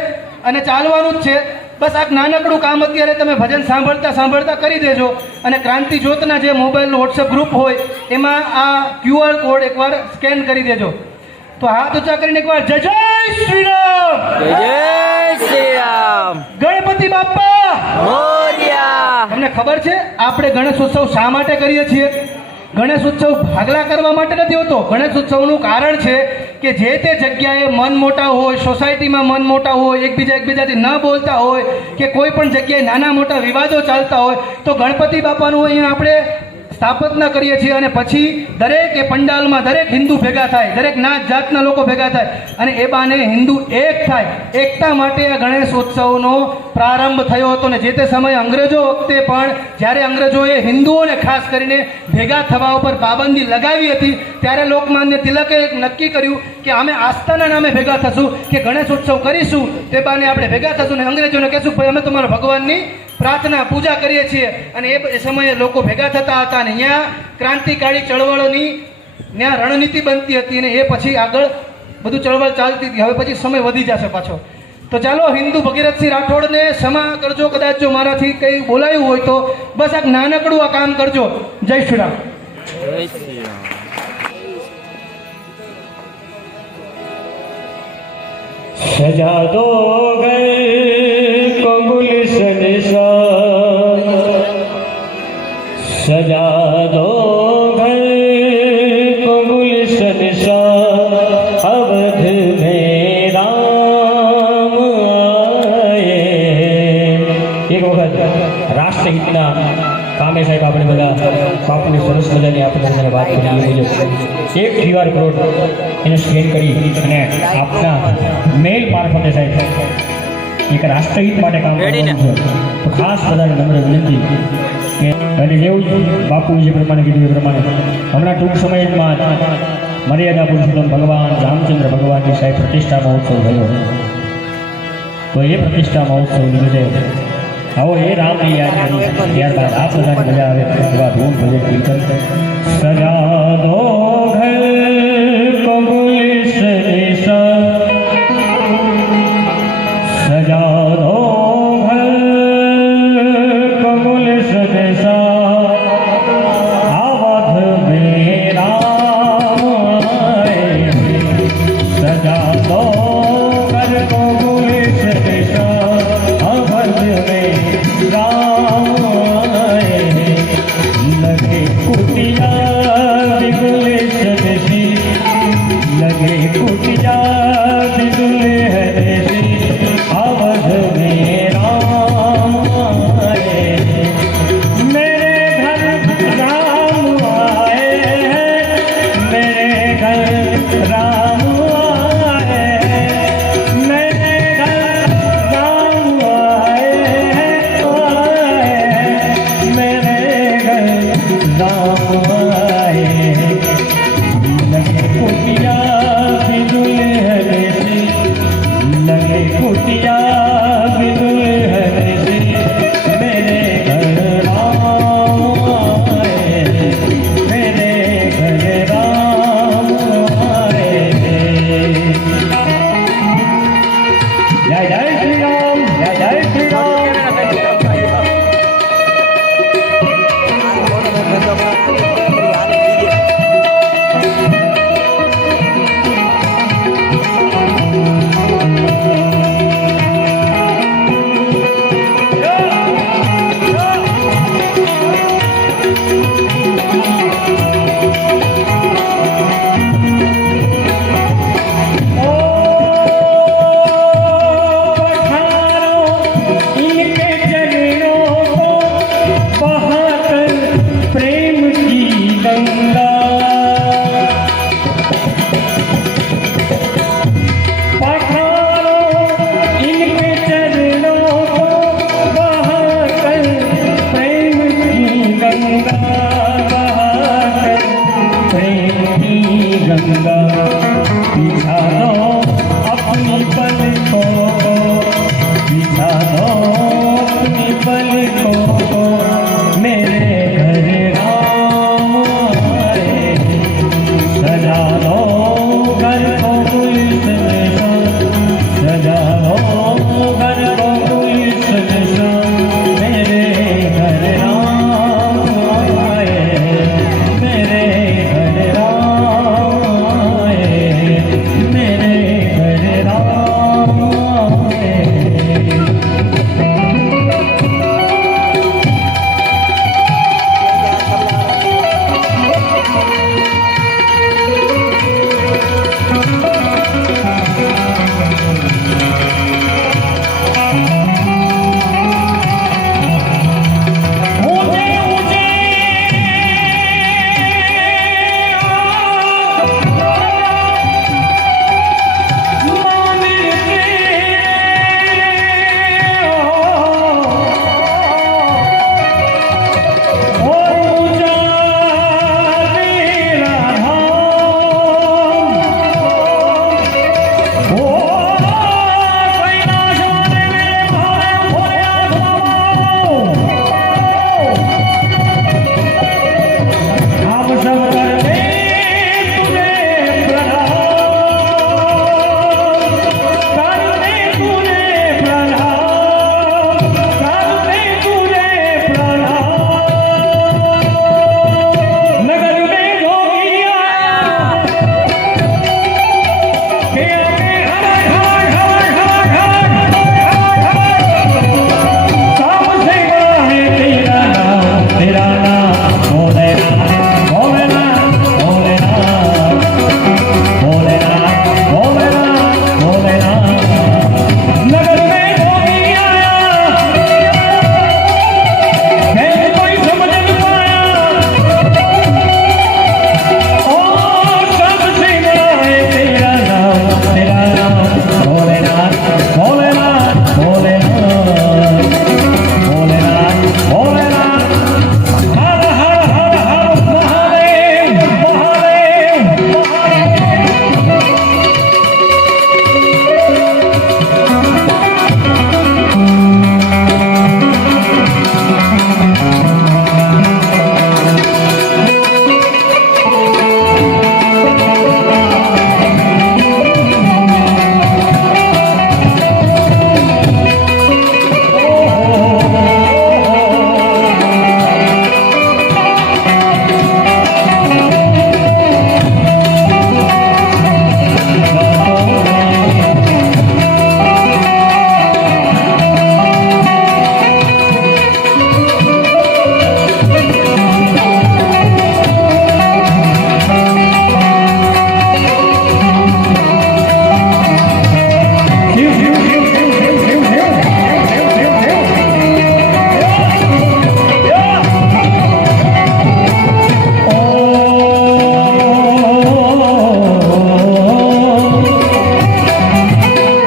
અને ચાલવાનું જ છે. બસ આ નાનકડું કામ અત્યારે તમે ભજન સાંભળતા કરી દેજો. અને ક્રાંતિ જ્યોતના જે મોબાઈલનું વોટ્સએપ ગ્રુપ હોય એમાં આ QR કોડ એકવાર સ્કેન કરી દેજો. તો હાથ ઊંચા કરીને એકવાર જય જય શ્રી રામ, જય શ્રી રામ, ગણપતિ બાપ્પા મોરયા. તમને ખબર છે આપણે ગણેશ ઉત્સવ શા માટે કરીએ છીએ? ગણેશ ઉત્સવ ભાગલા કરવા માટે નથી હોતો. ગણેશ ઉત્સવનું કારણ છે કે જે તે જગ્યાએ મન મોટા હોય, સોસાયટીમાં મન મોટા હોય, એકબીજાથી ન બોલતા હોય કે કોઈ પણ જગ્યાએ નાના મોટા વિવાદો ચાલતા હોય, તો ગણપતિ બાપાનું અહીંયા આપણે સ્થાપના કરીએ છીએ. અને પછી દરેક એ પંડાલમાં દરેક હિન્દુ ભેગા થાય, દરેક નાત જાતના લોકો ભેગા થાય અને એ બાને હિન્દુ એક થાય. એકતા માટે આ ગણેશ ઉત્સવનો પ્રારંભ થયો હતો. ને જે તે સમયે અંગ્રેજો વખતે પણ જ્યારે અંગ્રેજોએ હિન્દુઓને ખાસ કરીને ભેગા થવા ઉપર પાબંદી લગાવી હતી, ત્યારે લોકમાન્ય તિલકે એક નક્કી કર્યું કે અમે આસ્થાના નામે ભેગા થશું, કે ગણેશ ઉત્સવ કરીશું, તે બાને આપણે ભેગા થશું ને અંગ્રેજોને કહેશું ભાઈ અમે તમારા ભગવાનની પ્રાર્થના પૂજા કરીએ છીએ. અને એ સમયે લોકો ભેગા થતા હતા અને અહીંયા ક્રાંતિકારી ચળવળોની ત્યાં રણનીતિ બનતી હતી અને એ પછી આગળ બધું ચળવળ ચાલતી હતી. હવે પછી સમય વધી જશે પાછો. તો ચાલો હિન્દુ ભગીરથસિંહ રાઠોડને ક્ષમા કરજો કદાચ જો મારાથી કંઈ બોલાયું હોય તો. બસ આ નાનકડું આ કામ કરજો. જય શ્રી રામ. જય શ્રી રામ. सजा दो गए को गुलशन सा, सजा दो गए को गुलशन सा, अवध में राम आए. એક વખત રાષ્ટ્રહિતના કામે સાહેબ આપણે બધા બાપુની સરસ મજાની આપણે વાત કરી એક QR કોડ એને સ્કેન કરી અને આપના મેલ મારફતે સાહેબ એક રાષ્ટ્રહિત માટે કામ કરવાનું છે. તો ખાસ બધાને નમ્ર વિનંતી કે અને જેવું બાપુ જે પ્રમાણે કીધું એ પ્રમાણે હમણાં ટૂંક સમયમાં મર્યાદા પુરુષોત્તમ ભગવાન રામચંદ્ર ભગવાનની સાહેબ પ્રતિષ્ઠા મહોત્સવ થયો. તો એ પ્રતિષ્ઠા મહોત્સવ લીધે આવો એ રામની યાદ કરી ત્યારબાદ આ બધાની મજા આવે એવા ધૂમ ભજન કીર્તન. સજા દો ઘર કો ગુલશન सा, સજા દો ઘર કો ગુલશન सा, અવધ में राम आए. સજા દો ઘર કો ગુલશન सा, अवध में राम आए. लगे कुटिया गुलशन सी, लगे कुटिया दुल्हन सी, अवध में राम आए. मेरे घर राम आए हैं, मेरे घर राम आए हैं, मेरे घर राम आए हैं, मेरे घर राम आए हैं. अपनी गंगा बिछा दो अपनी पलकों को, बिछा दो अपनी पलकों को, मेरे घर राम आए, सजा दो घर को गुलशन सा, सजा दो घर को गुलशन सा, मेरे घर राम आए, मेरे घर राम आए, मेरे घर राम आए। ऊंचे ऊंचे मंदिर से और ऊंचा तेरा धाम, ओ कैलाश वाले मेरे भाई भोले बाबा, हम सब करते तुझे प्रणाम, करते तुझे प्रणाम, करते तुझे प्रणाम। नगर में जोगी आया, के आगे हर हर हर हर सबसे बड़ा है तेरा नाम, तेरा नाम भोलेनाथ, भोलेनाथ, भोलेनाथ, भोलेनाथ, भोलेनाथ, भोलेनाथ। नगर में जोगी आया, कैसे कोई समझ न पाया, और सबसे बड़ा है तेरा नाम भोलेनाथ, भोलेनाथ, भोलेनाथ, भोलेनाथ, भोलेनाथ। हर हर हर हर महादेव, महादेव, महादेव।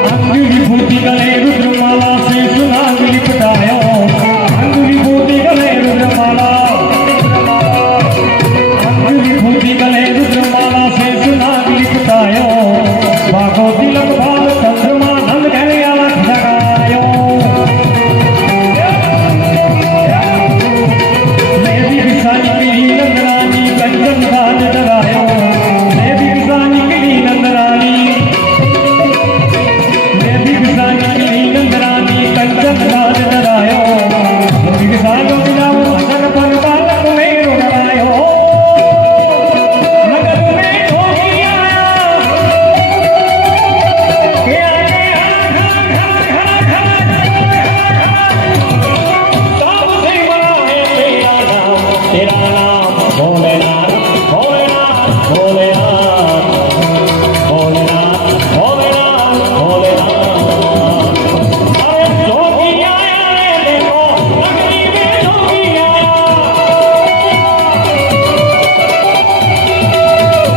अंगुली फूटी गले रुद्रमाला से सुनांगली पटायो, अंगुली फूटी गले रुद्रमाला, अंगुली फूटी गले रुद्रमाला से सुनांगली पटायो, बागो तिलक भाग चंद्रमा नंद घरे अलग जगायो। मेरी किसानी की नंदरानी कंचन राज डरायो, मेरी किसानी की नंदरानी, मेरी किसानी की नंदरानी कंचन राज डरायो, मेरी किसानों की नाम भजन पर बालक में रुलायो। नगर में जोगी आया, के आगे हर हर हर हर सबसे बड़ा है तेरा नाम, तेरा नाम भोलेनाथ, भोलेनाथ, भोलेनाथ, भोलेनाथ, भोलेनाथ, भोलेनाथ। अरे जोगी आया रे देखो, नगरी में जोगी आया,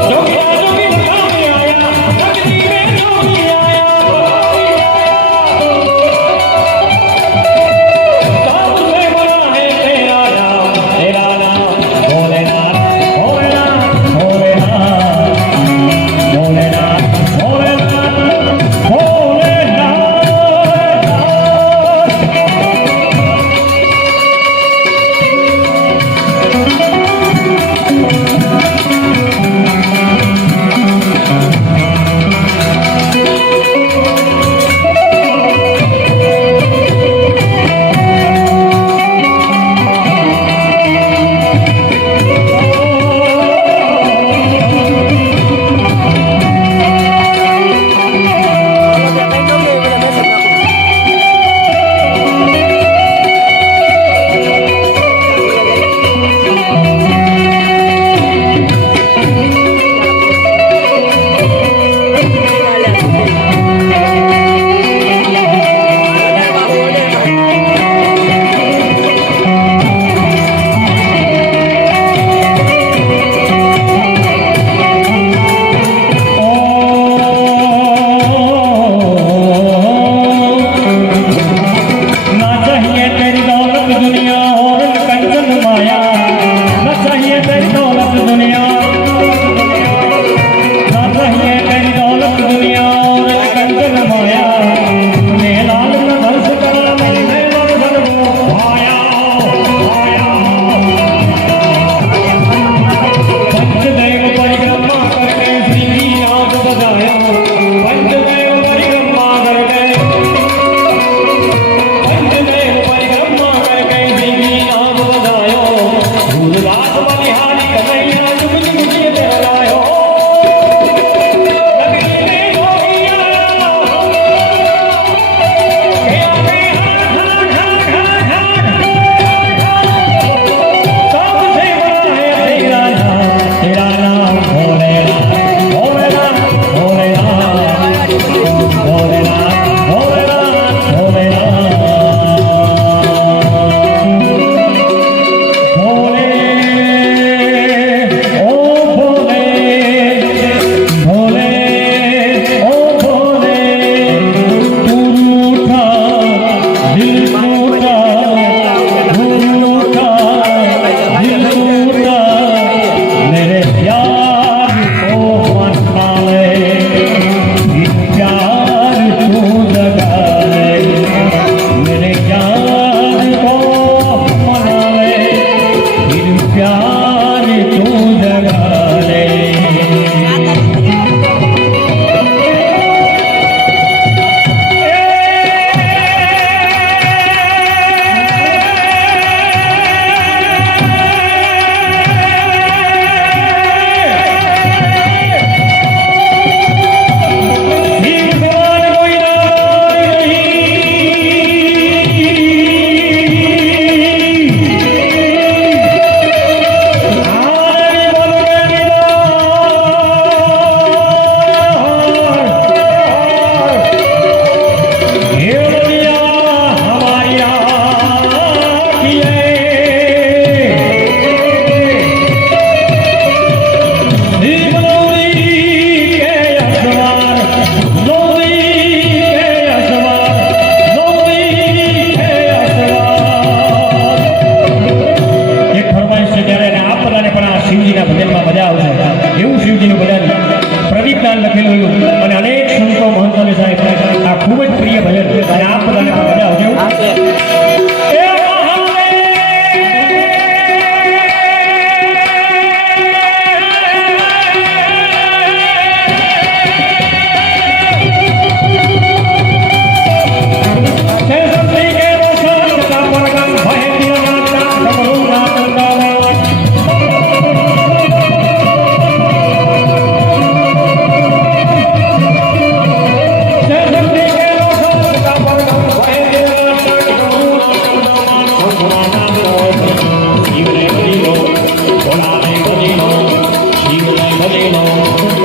जोगिया जोगी बताने आया, नगरी में जोगी आया, सबसे बड़ा है तेरा नाम, तेरा नाम भोलेनाथ, भोलेनाथ, भोलेनाथ। ભજીનો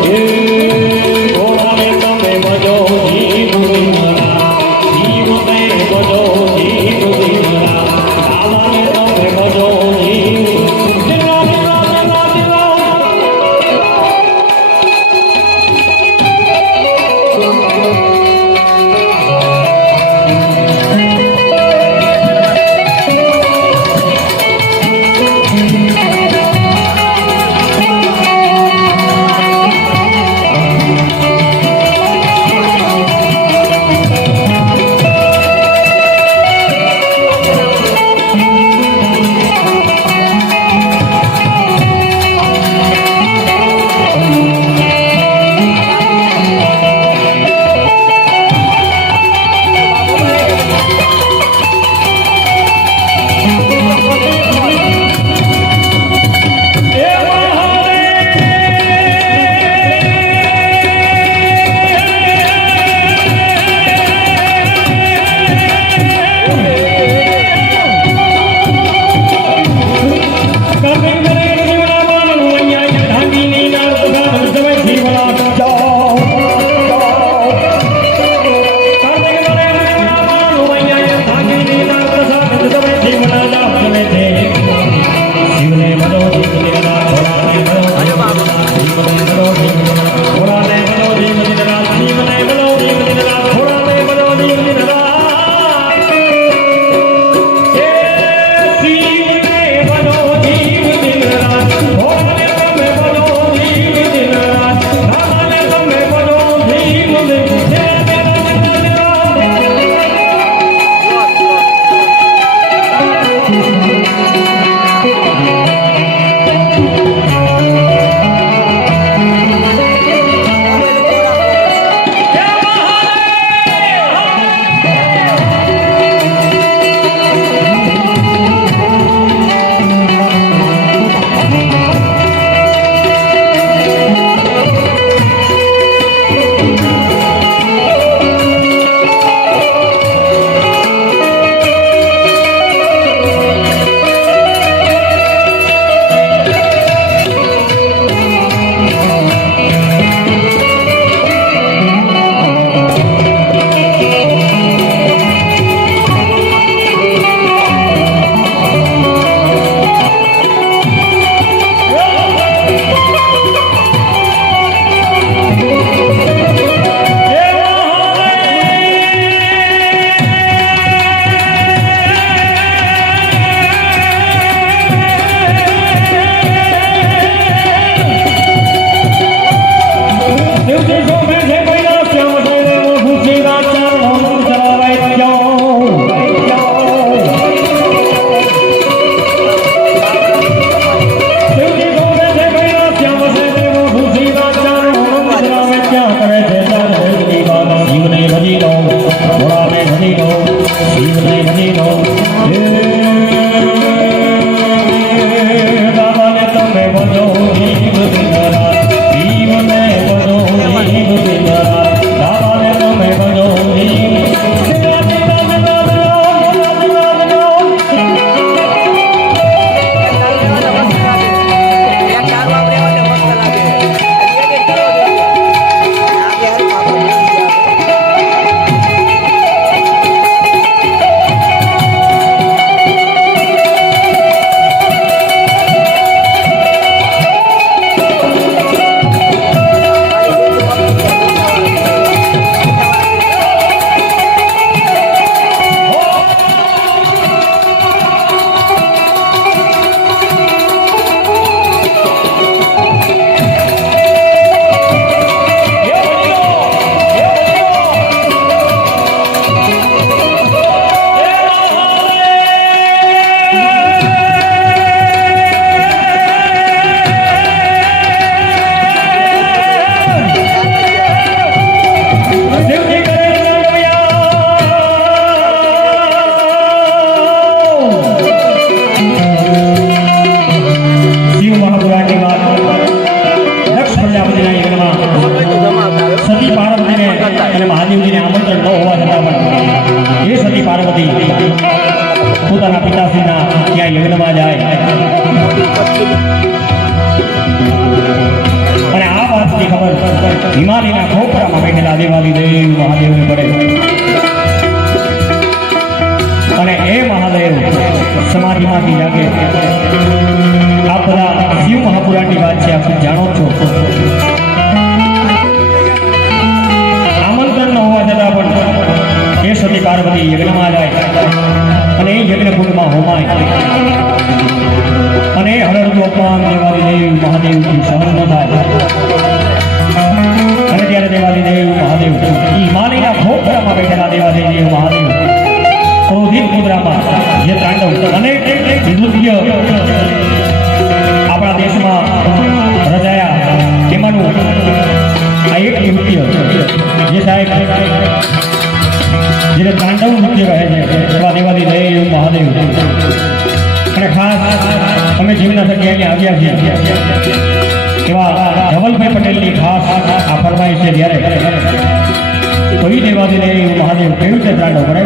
એ ઘોડાને તમે ભજો જીવ મારા જીવ તે ભજો જીવ મારા આવાને તમે ભજો જીવ દિનરાત દિનરાત દિનરાત પોતાના પિતાશ્રીના ત્યાં યજ્ઞમાં જાય અને આ ખબર હિમાલયના ખોખરામાં બેઠેલા દેવાદિદેવ મહાદેવને પડે અને એ મહાદેવ સમાધિમાંથી જાગે. આ બધા શિવ મહાપુરાણની વાત છે, આપ જાણો છો. આમંત્રણ ન હોવા છતાં પણ એ સતી પાર્વતી યજ્ઞમાં જાય અને એ યજ્ઞ કુંડમાં હોમાય અને એ હરડતું અપમાન દેવાદિદેવ મહાદેવથી સહન ન થાય. અને ત્યારે દેવાદિદેવ મહાદેવ હિમાલયના ખોખરામાં બેઠેલા દેવાદિદેવ મહાદેવ ક્રોધિત મુદ્રામાં જે તાંડવ અને નૃત્ય આપણા દેશમાં રચાયા એમાંનું આ એક નૃત્ય જે સાહેબ જેને તાંડવ નૃત્ય કહે છે એવા દેવાદિદેવ મહાદેવ. અને ખાસ અમે જીવના થકી અહીંયા આવ્યા છીએ એવા ધવલભાઈ પટેલની ખાસ આ ફરમાઈશ છે. જ્યારે કોઈ દેવાદિદેવ મહાદેવ કેવી રીતે તાંડવ કરે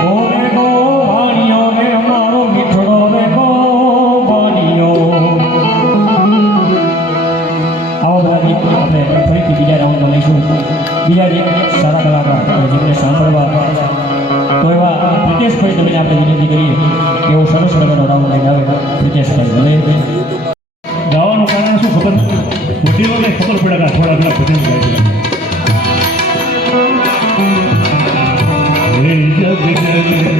ગો રે ગો વાણિયો રે અમારો મીઠડો રે ગો વાણિયો. આવો બધા ગીત આપણે ફરીથી બીજા રાઉન્ડમાં લઈશું. બીજા જે સારા કલાકાર જેમને સાંભળવા તો એવા પ્રિતેશભાઈ તમને આપણે વિનંતી કરીએ કે એવો સરસ મજાનો રાઉન્ડ લઈને આવે. પ્રિતેશભાઈ ભલે ગાવાનું કારણ શું ખબર વડીલોને ખબર પડે કે આ થોડા ઘણા ભજન ગાય છે. હે જગ જગ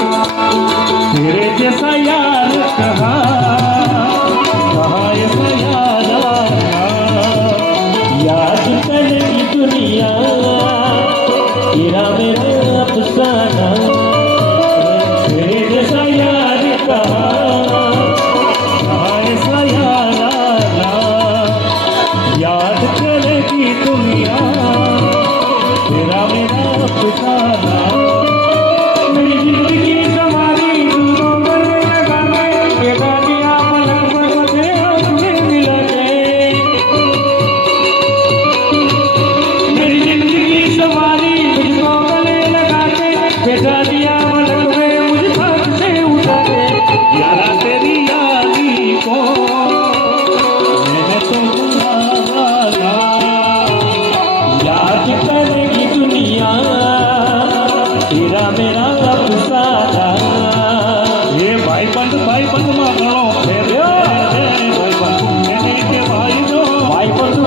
तेरे जैसा यार कहाँ ऐसा यार याद करेगी दुनिया तेरा मेरा अफसाना तेरे जैसा यार कहाँ ऐसा यार याद करेगी दुनिया तेरा मेरा अफसाना मेरी जिंदगी सवारी दूरों गले लगा मैं बेटा दिया पलक पर मुझे अपने मिला के मेरी जिंदगी सवारी मुझको गले लगा के बेटा दिया पलक में मुझ हाथ से उठा के यारा तेरी यारी को मैंने तो बुलाया याद करेगी दुनिया तेरा मेरा अफसाना ये भाई बंद मां गणो फेर मैंने के भाई बंद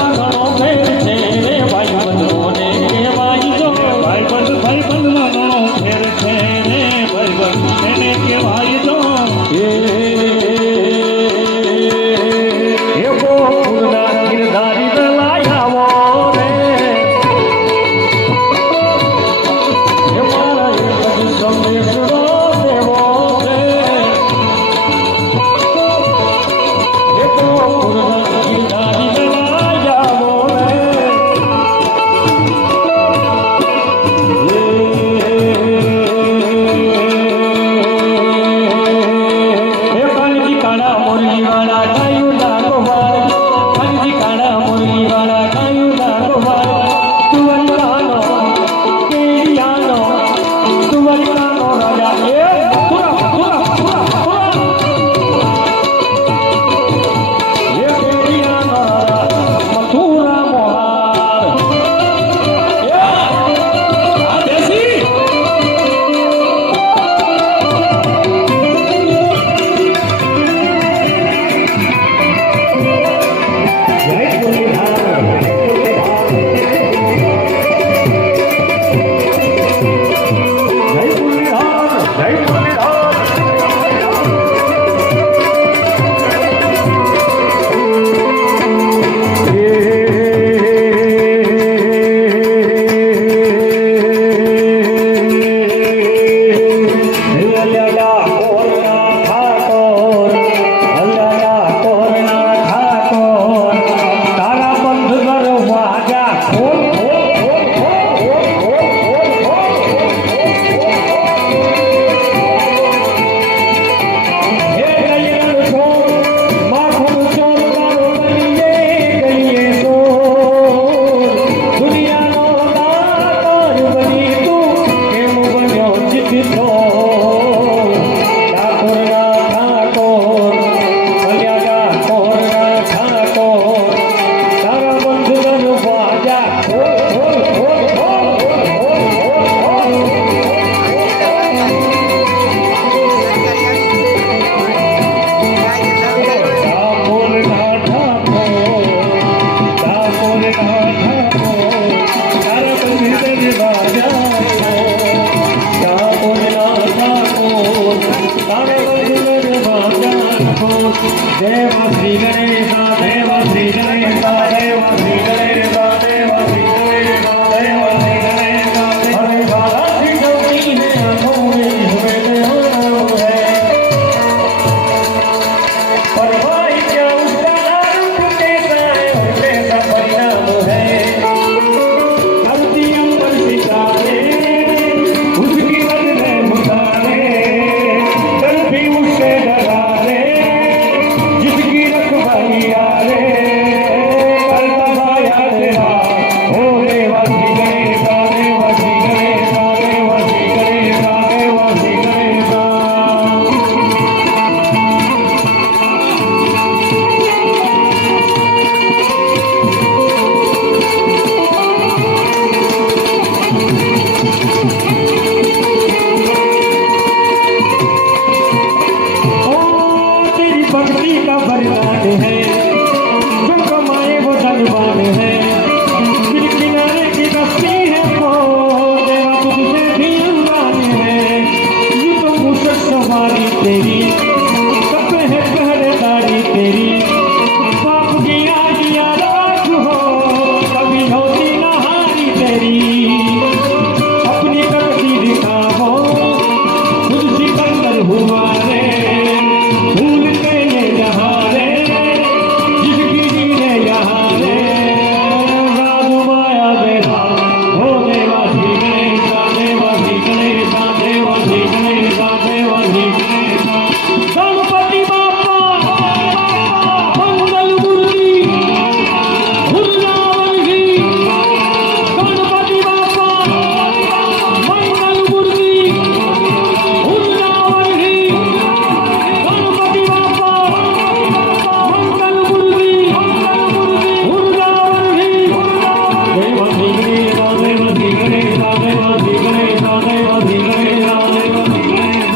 मां गणो फेर छे रे भाई बंद मोने के भाई जो भाई बंद मां गणो फेर छे रे भाई बंद मैंने के भाई जो ये वो पूरा गिरधारी दलाया वो रे ये मारा ये बज संदेश रो देवो रे ये तो पूरा गिरधारी दलाया वो रे ये कांजी काड़ा मुरली वाला गायू डाको वाला कांजी काड़ा मुरली वाला गायू डाको वाला तुवरियानो केरियानो तुवरियानो राजा ये पूरा ये केरियानो राजा मथुरा मोहार ये आदेसी जय मुरलीधर जय तारा बंध कर वाजा खोल हे गइये छोड़ माखन चोर मारो गइये सो दुनिया नो दातार बनी तू केम बन्यो जितो ठाकोर कल्यागा ठाकोर तारा बंध कर वाजा देव श्री गणेश देव श्री गणेश देव श्री गणेश देव श्री गणेश देव श्री गणेश हरे बाला श्री ज्योति है आंखों में हुए नाम है पर भाई क्या उसका नाम कैसा है और कैसा परिणाम है धरती अंबर सितारे उसकी बदले मुतारे कल भी उससे डरा ले जिसकी रखवाली आले तेरी कब है पहरेदारी तेरी बाप की आज याद आँख हो कभी होती ना हारी तेरी अपनी करती दिखाओ खुद सिकंदर हुआ रे भूल के ये जहाँ रे जिसकी जीने यहाँ रे राज माया देवा ओ देवासी गणेशा देवासी गणेशा देवासी गणेशा देवासी गणेशा गणपति बाप्पा मंगल मूर्ति वृंदावनजी गणपति बाप्पा मंगल मूर्ति वृंदावनजी गणपति बाप्पा मंगल मूर्ति वृंदावनजी देवासी गणेशा देवासी गणेशा देवासी गणेशा देवासी गणेशा देवासी गणेशा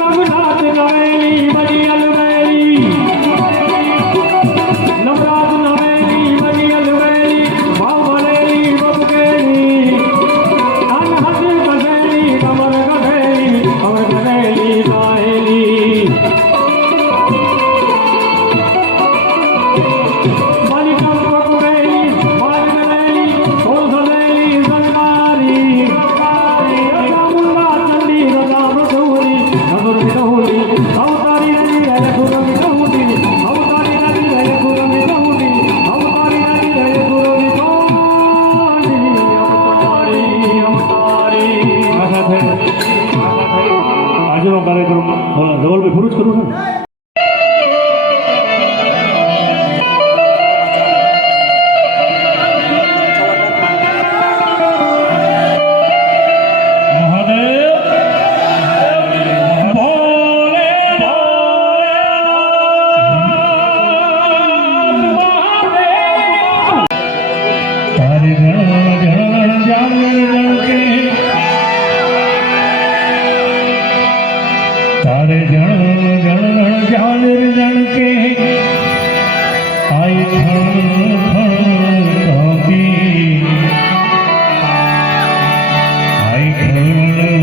रघुनाथ नवेली बजियल वेली नवरात नवेली बजियल वेली बावलेली बबगेली अनहद गजेली कमर गधेली और गधेली गाहेली मालिका पकड़ेली मारगलेली ओसलेली संगारी मुंडा चंडी रजा बधूरी नगर बिधूरी अवतारी नदी रह गुरु बिधूरी अवतारी नदी रह गुरु बिधूरी अवतारी नदी रह गुरु बिधूरी अवतारी अवतारी આજનો કાર્યક્રમ ધવલભાઈ પૂરું જ કરું છું તારે જણ જણ કે તારે જણ જણ કે આઈ કાપી આઈ કાપી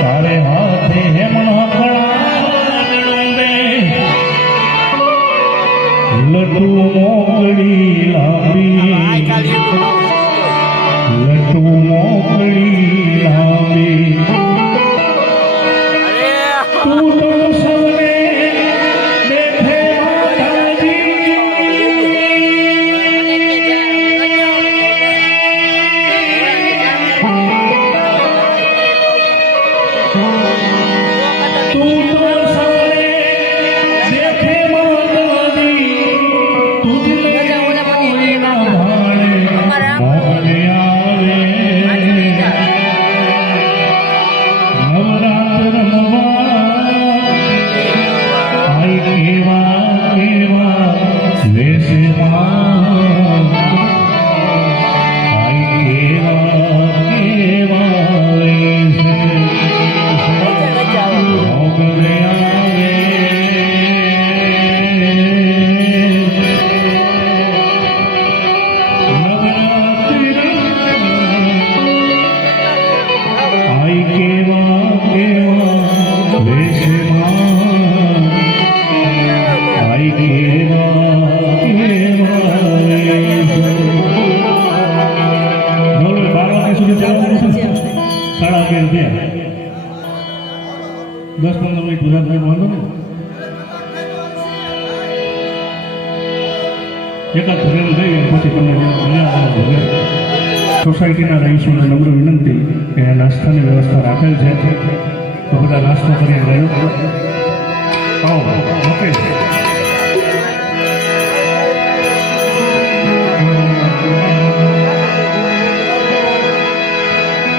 તારે હાથે હેમણા લટુ મોકળી લાંબી લટુ મોકળી લાંબી તું તો સૌને દેખે માતાજી તું તો સૌને દેખે માતાજી તુજને ભાળે મોકલે આવે નવરાત્ર રમવા આઈ કેવા કેવા વેશમાં આઈ કેવા કેવા વેશ મોકલે આવે આઈ કેવા કેવા વેશમાં આઈ કેવા કેવા વેશ 12 વાગ્યા સુધી ચાલુ છે 11:30 થયા 10-15 મિનિટ ગુજરાત વાંધો ને એકાદ ભરેલ થઈ પછી તમને સોસાયટીના રહીશોને નમ્ર વિનંતી કે નાસ્તાની વ્યવસ્થા રાખેલ છે તો બધા નાસ્તો કરી રહ્યો ઓકે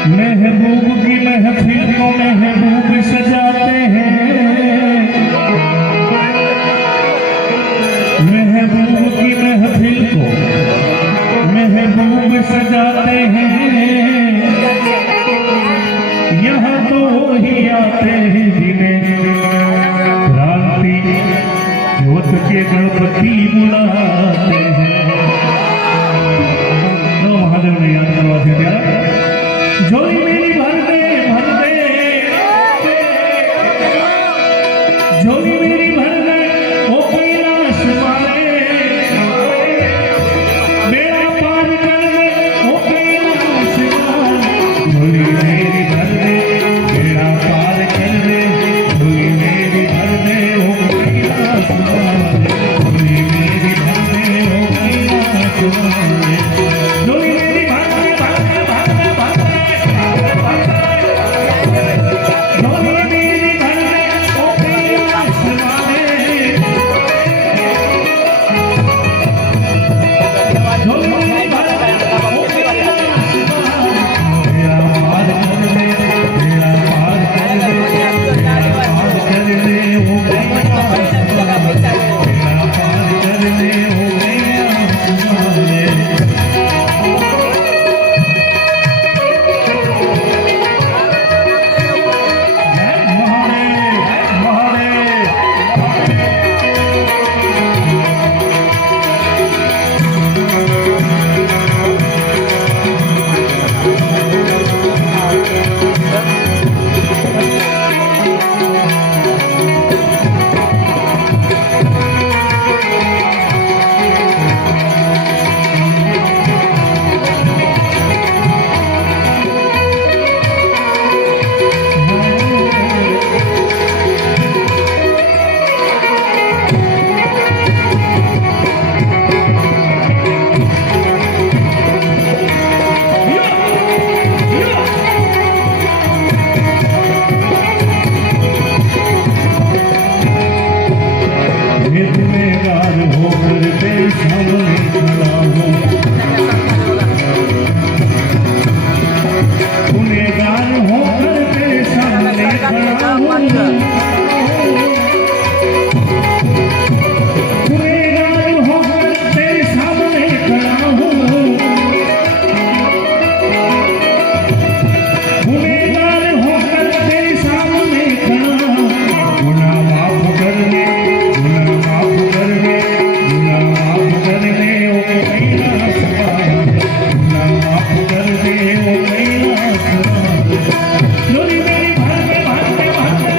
महबूब की महफिल को महबूब सजाते हैं महबूब की महफिल को महबूब सजाते हैं यहाँ तो ही आते हैं जिन्हें क्रांति ज्योत के गणपति बुलाते हैं तेरे सामने खड़ा हूँ गुनहगार होकर तेरे सामने खड़ा हूँ गुनहगार होकर तेरे सामने खड़ा हूँ गुनहगार होकर तेरे सामने खड़ा हूँ गुनाह माफ कर दे गुनाह माफ कर दे गुनाह माफ कर दे ओ कैलाश गुनाह माफ कर दे ओ कैलाश लोरी मेरी भागते भागते भागते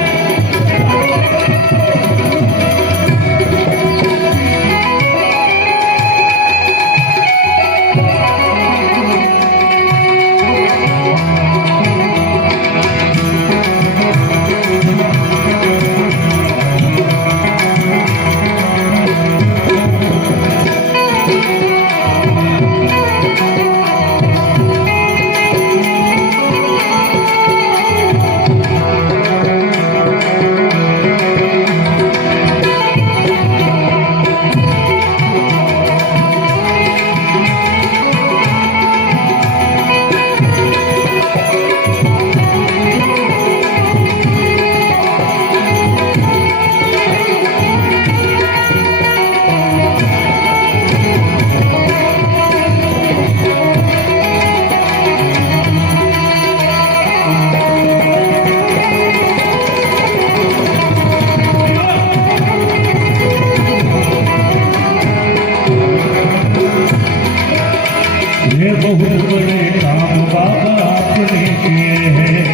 ये बहुत बड़े काम बाबा आपने किए हैं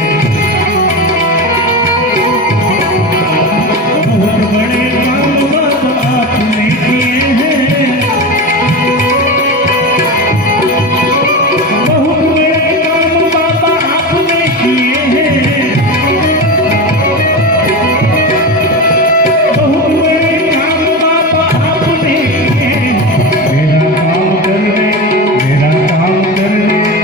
बहुत बड़े काम बाबा आपने किए हैं बहुत बड़े काम बाबा आपने किए हैं बहुत बड़े काम बाबा आपने किए हैं मेरा काम कर दे मेरा काम कर दे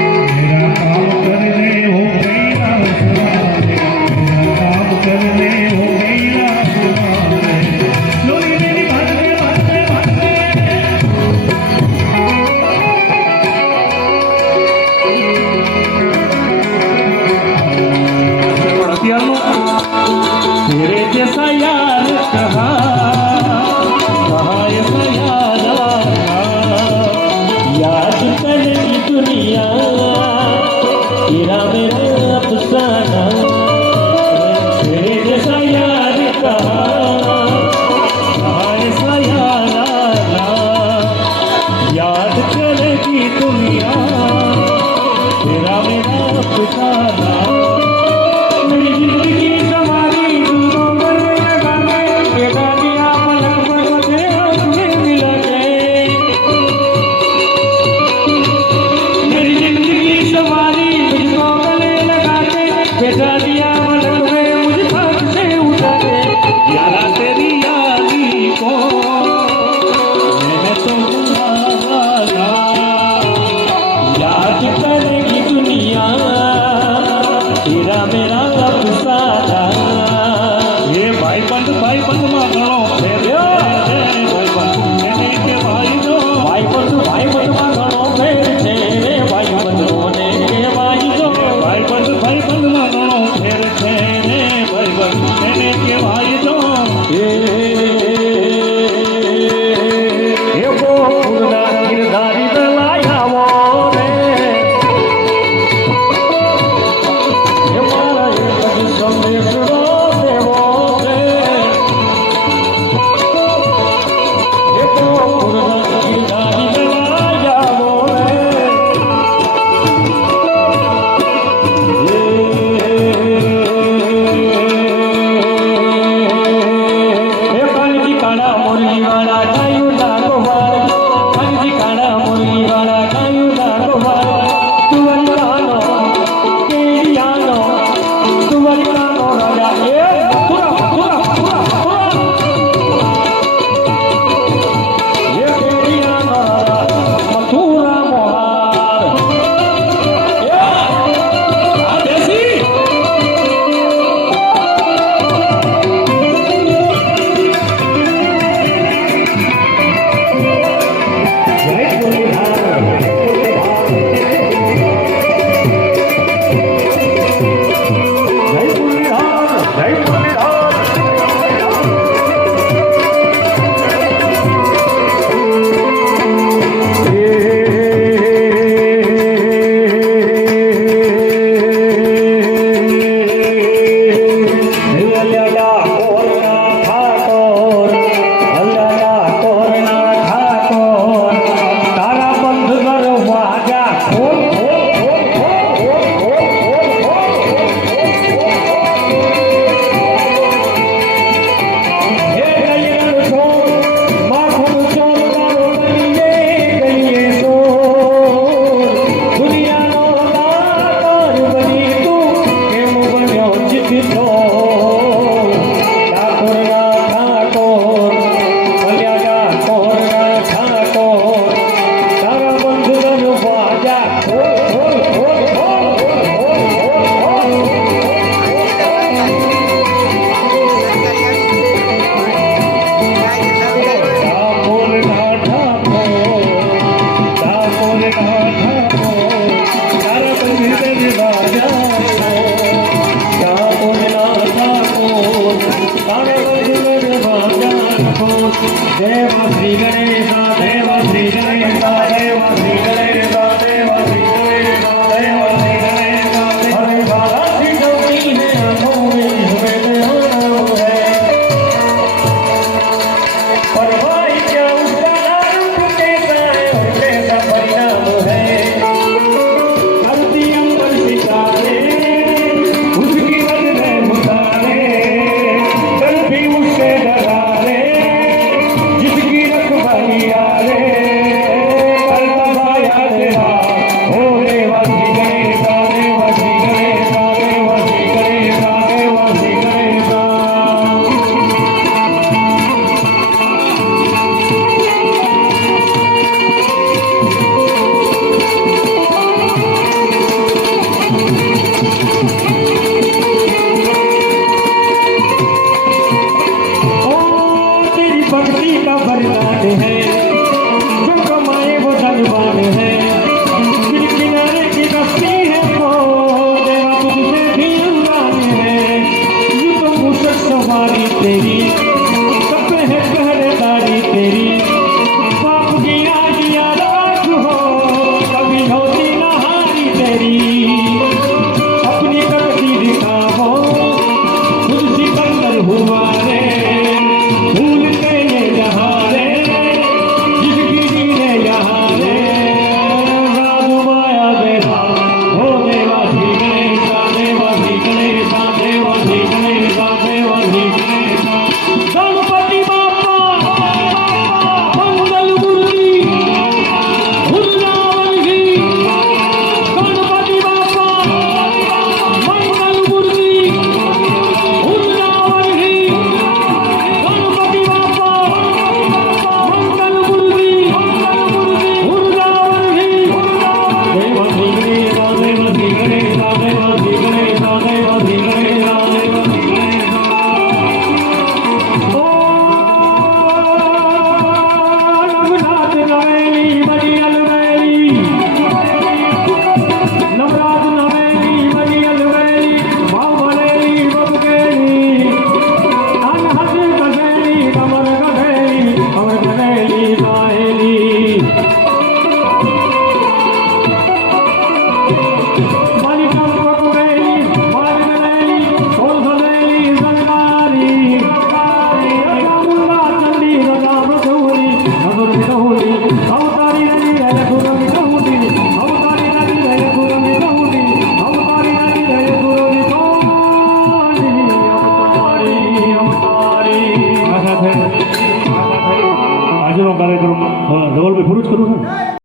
જ કરું છું ને